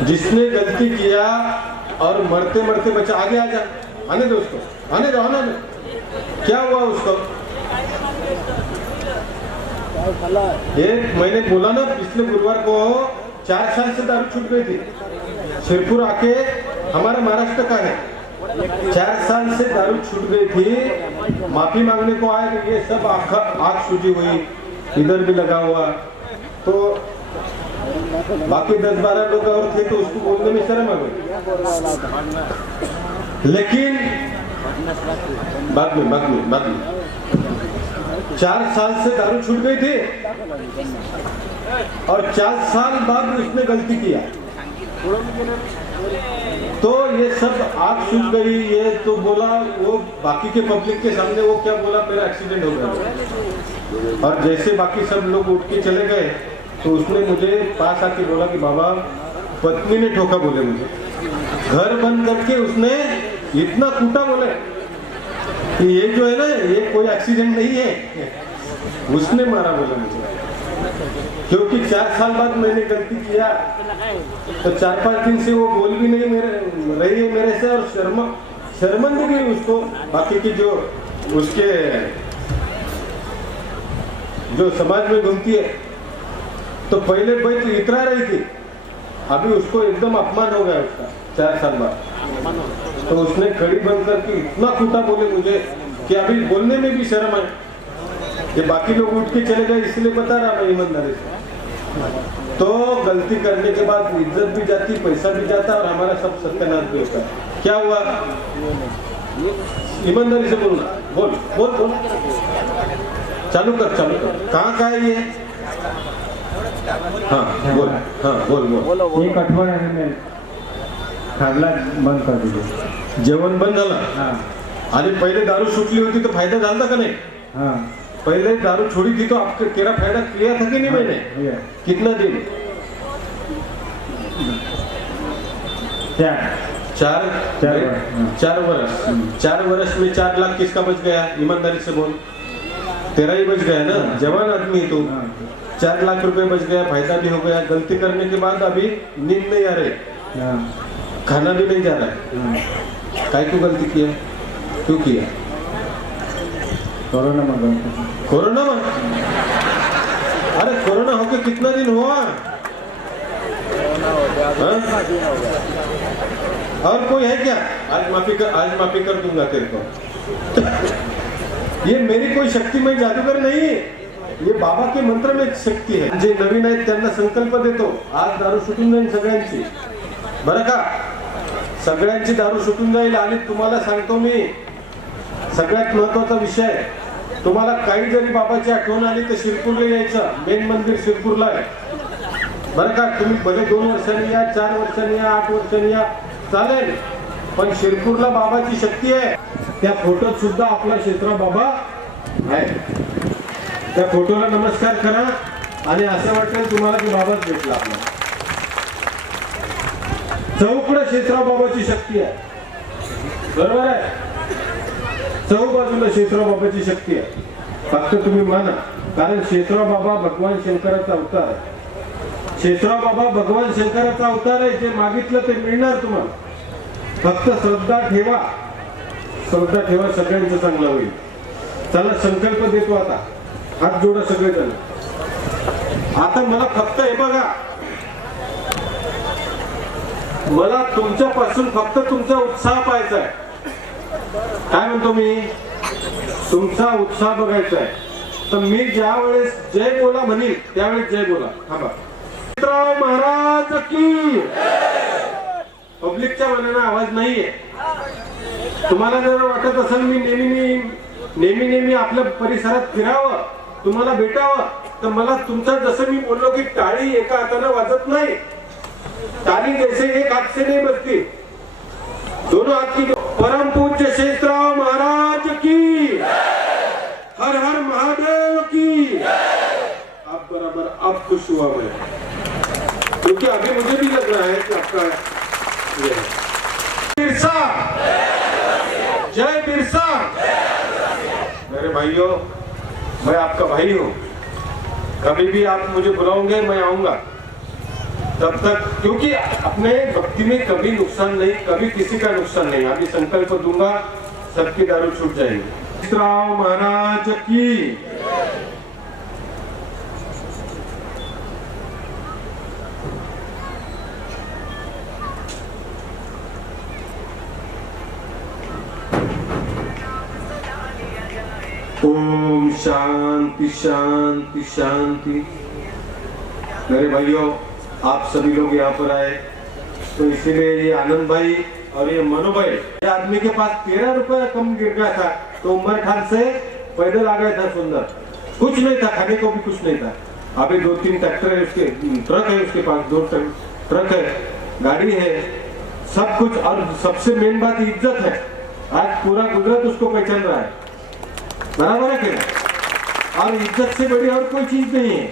जिसने गलती किया और मरते मरते बचा आगे आ जा। आने दो उसको, आने दो, आने दो। क्या हुआ उसको? एक मैंने बोला ना पिछले गुरुवार को 4 साल से दारू छूट गई थी। शिरपुर आके हमारा महाराष्ट्र का है, 4 साल से दारू छूट गई थी। माफी मांगने को आए कि ये सब आग सूजी हुई, इधर भी लगा हुआ। तो बाकी 10-12 लोग और थे तो उसको बोलने में शर्म आ गई। लेकिन बाद में 4 साल से दारू छूट गई थी और 4 साल बाद उसने गलती किया तो ये सब आग सूझ गई। ये तो बोला, वो बाकी के पब्लिक के सामने वो क्या बोला, मेरा एक्सीडेंट हो गया। और जैसे बाकी सब लोग उठ के चले गए तो उसने मुझे पास आके बोला कि बाबा पत्नी ने ठोका, बोले मुझे घर बंद करके उसने इतना कूटा, बोले कि ये जो है ना, ये कोई एक्सीडेंट नहीं है, उसने मारा, बोला मुझे। क्योंकि 4 साल बाद मैंने गलती किया तो 4-5 दिन से वो बोल भी नहीं रही है मेरे से, और शर्मंदगी उसको, बाकी की जो उसके जो समाज में घूमती है। तो पहले भाई तो इतरा रही थी, अभी उसको एकदम अपमान हो गया उसका 4 साल बाद। तो उसने खड़ी बंद करके इतना कूटा, बोले मुझे कि अभी बोलने में भी शर्म है। ये बाकी लोग उठ के चले गए इसलिए बता रहा मैं ईमानदारी से। तो गलती करने के बाद इज्जत भी जाती, पैसा भी जाता और हमारा सब सत्यानाश भी होता है। क्या हुआ? ईमानदारी से बोलना, बोल बोल बोल, चालू कर। कहाँ है ये? हाँ बोल, हाँ बोल। एक आठवड्याने खाल्ला बंद कर दिले, जेवण बंद झालं। हाँ आणि पहिले दारू सुटली होती तो फायदा झाला का नहीं? हाँ पहले दारू छोड़ी थी तो आपके तेरा फायदा किया था कि नहीं मैंने? कितना दिन? 4 वर्ष। 4 वर्ष में 4 लाख किसका बच गया? ईमानदारी से बोल, तेरा ही बच गया ना, जवान आदमी तू। 4 लाख रुपए बच गया, फायदा भी हो गया। गलती करने के बाद अभी नींद नहीं आ रही, खाना भी नहीं जा रहा है। काय को गलती किया? क्यों किया? कोरोना में। कोरोना में? अरे कोरोना होके कितना दिन हुआ? और कोई है क्या? आज माफी कर दूंगा तेरे को। ये मेरी कोई शक्ति, मैं जादूगर नहीं है, ये बाबा के मंत्र में शक्ती है। जे नवीन आहेत त्यांना संकल्प देतो, आज दारू सुटून जाईल सगळ्यांची, बरं का? सगळ्यांची दारू सुटून जाईल। आणि तुम्हाला सांगतो मी, सगळ्यात महत्वाचा विषय, तुम्हाला काही जरी बाबाची आठवण आली तर शिरपूरला यायचं. मेन मंदिर शिरपूरला आहे बरं का. तुम्ही भले 2 वर्षांनी या, 4 वर्षांनी या, 8 वर्षांनी या, चालेल, पण शिरपूरला बाबाची शक्ती आहे. त्या फोटोत सुद्धा आपला क्षेत्राव बाबा आहे. त्या फोटोला नमस्कार करा आणि असं वाटेल तुम्हाला की बाबाच भेटला आपला. चौकडं क्षेत्राव बाबाची शक्ती आहे, बरोबर आहे. चौबाजूला क्षेत्राव बाबाची शक्ती आहे. फक्त तुम्ही माना, कारण क्षेत्राव बाबा भगवान शंकराचा अवतार आहे. क्षेत्राव बाबा भगवान शंकराचा अवतार आहे. जे मागितलं ते मिळणार तुम्हाला. फक्त श्रद्धा ठेवा, श्रद्धा ठेवा, सगळ्यांचं चांगलं होईल. चला संकल्प देतो आता, हात जोडा सगळेजण. आता मला फक्त हे बघा, मला तुमच्यापासून फक्त तुमचा उत्साह पाहायचा आहे. काय म्हणतो मी? तुमचा उत्साह बघायचा आहे. तर मी ज्या वेळेस जय बोला म्हणेल त्यावेळेस जय बोला. थांबा. महाराज की. पब्लिकच्या मनाने आवाज नाहीये. तुम्हाला जर वाटत असेल मी नेहमी आपल्या परिसरात फिरावं, तुम्हाला भेटावं, तर मला तुमचा, जसं मी बोललो की टाळी एका हाताने वाजत नाही, टाळी जैसे एक हात से नहीं बजती, दोनों हाथ की. परम पूज्य शेषराव महाराज की, हर हर महादेव की. आप बराबर आप खुश हुआ मैं, क्योंकि अभी मुझे भी लग रहा है कि आपका बिरसा, जय बिरसा. मेरे भाइयों, मैं आपका भाई हूँ. कभी भी आप मुझे बुलाओगे मैं आऊंगा. तब तक, क्योंकि अपने भक्ति में कभी नुकसान नहीं, कभी किसी का नुकसान नहीं. अभी संकल्प दूंगा, सबकी दारू छूट जाएगी. राव महाराज की. ओम शांति शांति शांति. मेरे भाइयों, आप सभी लोग यहाँ पर आए, तो इसीलिए ये आनंद भाई और ये मनु भाई, ये आदमी के पास 13 रुपया कम गिर गया था, तो उमरखान से पैदल आ गया था. सुंदर, कुछ नहीं था, खाने को भी कुछ नहीं था. अभी 2-3 ट्रैक्टर है उसके, ट्रक है उसके पास, 2 ट्रक है, गाड़ी है, सब कुछ. और सबसे मेन बात इज्जत है. आज पूरा गुजरात उसको पहचान रहा है, बराबर है क्या? और इज्जत से बड़ी और कोई चीज नहीं है.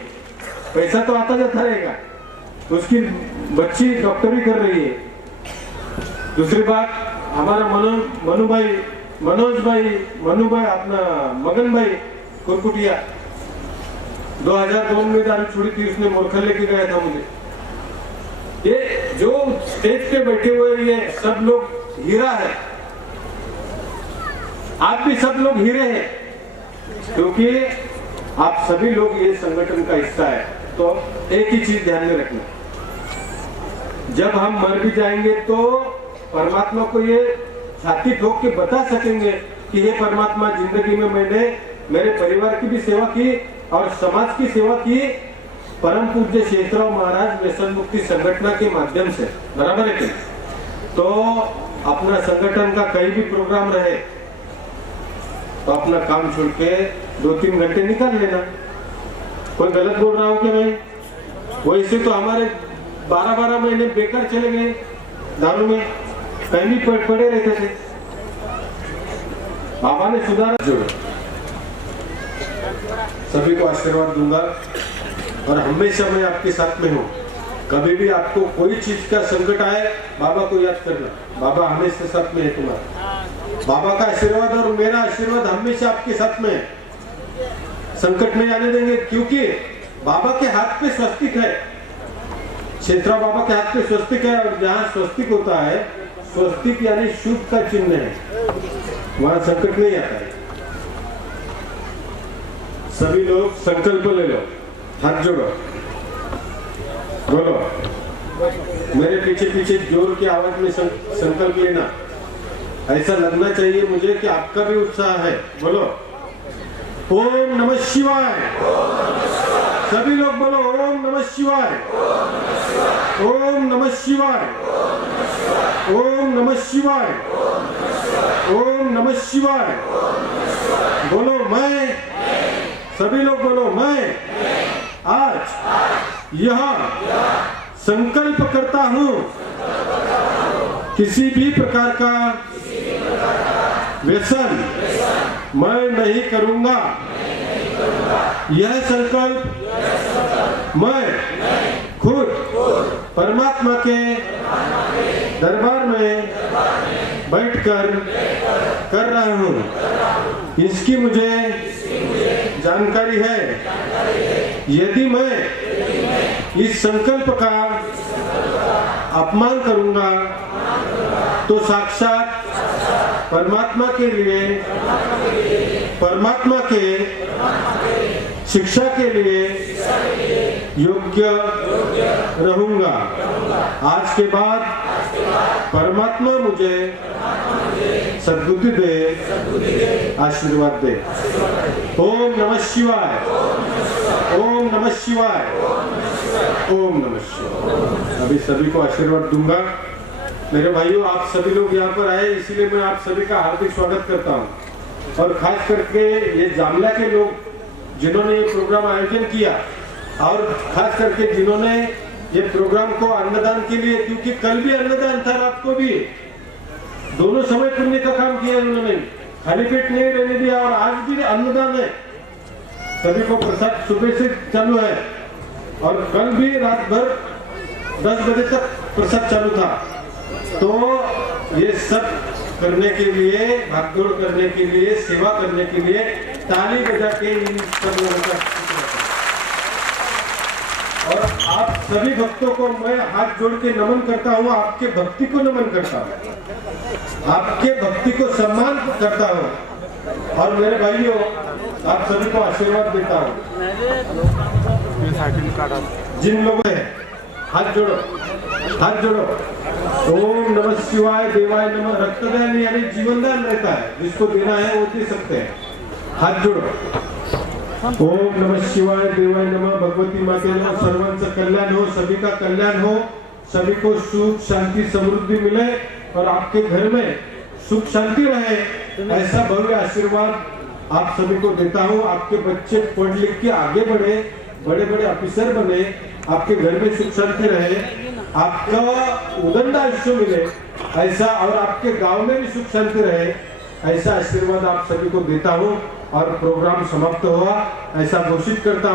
पैसा तो आता जाता रहेगा. उसकी बच्ची डॉक्टरी कर रही है. दूसरी बात, हमारा मनोज भाई अपना मगन भाई कुरकुटिया, 2002 में दारू छोड़ी थी उसने, मोरखल लेके गया था मुझे. ये जो स्टेज पे बैठे हुए ये सब लोग हीरा है. आप भी सब लोग हीरे हैं, क्योंकि आप सभी लोग ये संगठन का हिस्सा है. तो एक ही चीज ध्यान में रखना, जब हम मर भी जाएंगे तो परमात्मा को ये छाती ठोक के बता सकेंगे कि हे परमात्मा, जिंदगी में मैंने मेरे परिवार की भी सेवा की और समाज की सेवा की परम पूज्य शेषराव महाराज व्यसन मुक्ति संगठन के माध्यम से. बराबर है. तो अपना संगठन का कहीं भी प्रोग्राम रहे तो अपना काम छोड़ के 2-3 घंटे निकाल लेना. कोई गलत बोल रहा हो कि नहीं? वैसे तो हमारे 12-12 महीने बेकार चले गए दारू में, कहीं भी पड़े रहते थे. बाबा ने सुधारा. जोड़ो, सभी को आशीर्वाद दूंगा और हमेशा मैं आपके साथ में हूँ. कभी भी आपको कोई चीज का संकट आए, बाबा को याद करना. बाबा हमेशा साथ में है तुम्हारा. बाबा का आशीर्वाद और मेरा आशीर्वाद हमेशा आपके साथ में है. संकट नहीं आने देंगे, क्योंकि बाबा के हाथ पे स्वस्तिक है. क्षेत्रा बाबा के हाथ पे स्वस्तिक है, और जहाँ स्वस्तिक होता है, स्वस्तिक यानी शुभ का चिन्ह है, वहां संकट नहीं आता है. सभी लोग संकल्प ले लो, हाथ जोड़ो, बोलो. मेरे पीछे पीछे जोर की आवाज में संकल्प लेना. ऐसा लगना चाहिए मुझे कि आपका भी उत्साह है. बोलो ओम नमः शिवाय. सभी लोग बोलो ओम नमः शिवाय, ओम नमः शिवाय, ओम नमः शिवाय. ओम नमः शिवाय। बोलो मैं, सभी लोग बोलो मैं आज यह संकल्प करता हूँ किसी भी प्रकार का व्यसन मैं नहीं करूँगा। यह संकल्प मैं खुद परमात्मा के दरबार में बैठकर कर रहा हूँ। इसकी मुझे जानकारी है। यदि मैं इस संकल्प का अपमान करूँगा तो साक्षात परमात्मा के लिए, परमात्मा के शिक्षा के लिए योग्य रहूंगा। आज के बाद परमात्मा मुझे सद्बुद्धि दे, आशीर्वाद दे। ओम नमः शिवाय, ओम नमः शिवाय, ओम नमः शिवाय। अभी सभी को आशीर्वाद दूंगा। मेरे भाइयों, आप सभी लोग यहाँ पर आए, इसीलिए मैं आप सभी का हार्दिक स्वागत करता हूँ। और खास करके ये जामला के लोग जिन्होंने ये प्रोग्राम आयोजन किया, और खास करके जिन्होंने ये प्रोग्राम को अन्नदान के लिए, क्योंकि कल भी अन्नदान था, रात को भी, दोनों समय पुण्य का काम किया उन्होंने, खाली पेट नहीं रहने दिया। और आज भी अन्नदान है, सभी को प्रसाद सुबह से चालू है, और कल भी रात भर 10 बजे तक प्रसाद चालू था। तो ये सब करने के लिए, भागदौड़ करने के लिए, सेवा करने के लिए ताली बजा के इन सब लोगों का। और आप सभी भक्तों को मैं हाथ जोड़ के नमन करता हूँ, आपके भक्ति को नमन करता हूँ, आपके भक्ति को सम्मान करता हूँ। और मेरे भाइयों, आप सभी को आशीर्वाद देता हूँ। जिन लोगों ने हाथ जोड़ो, हाथ जोड़ो। ओम नमः शिवाय, देवाय नमः। रक्तदान यानी जीवनदान रहता है, जिसको देना है वो दे सकते हैं। हाथ जोड़ो। ओम नमः शिवाय, देवाय नमः। भगवती माते नमः। सर्वांचं कल्याण हो, सभी का कल्याण हो, सभी को सुख शांति समृद्धि मिले और आपके घर में सुख शांति रहे, ऐसा भव्य आशीर्वाद आप सभी को देता हूँ। आपके बच्चे पढ़ लिख के आगे बढ़े, बड़े बड़े ऑफिसर बने, आपके घर में सुख शांति रहे, आपका उदंड आयुष्य मिले ऐसा, और आपके गांव में भी सुख शांति रहे, ऐसा आशीर्वाद आप सभी को देता हूँ। और प्रोग्राम समाप्त हुआ ऐसा घोषित करता हूँ।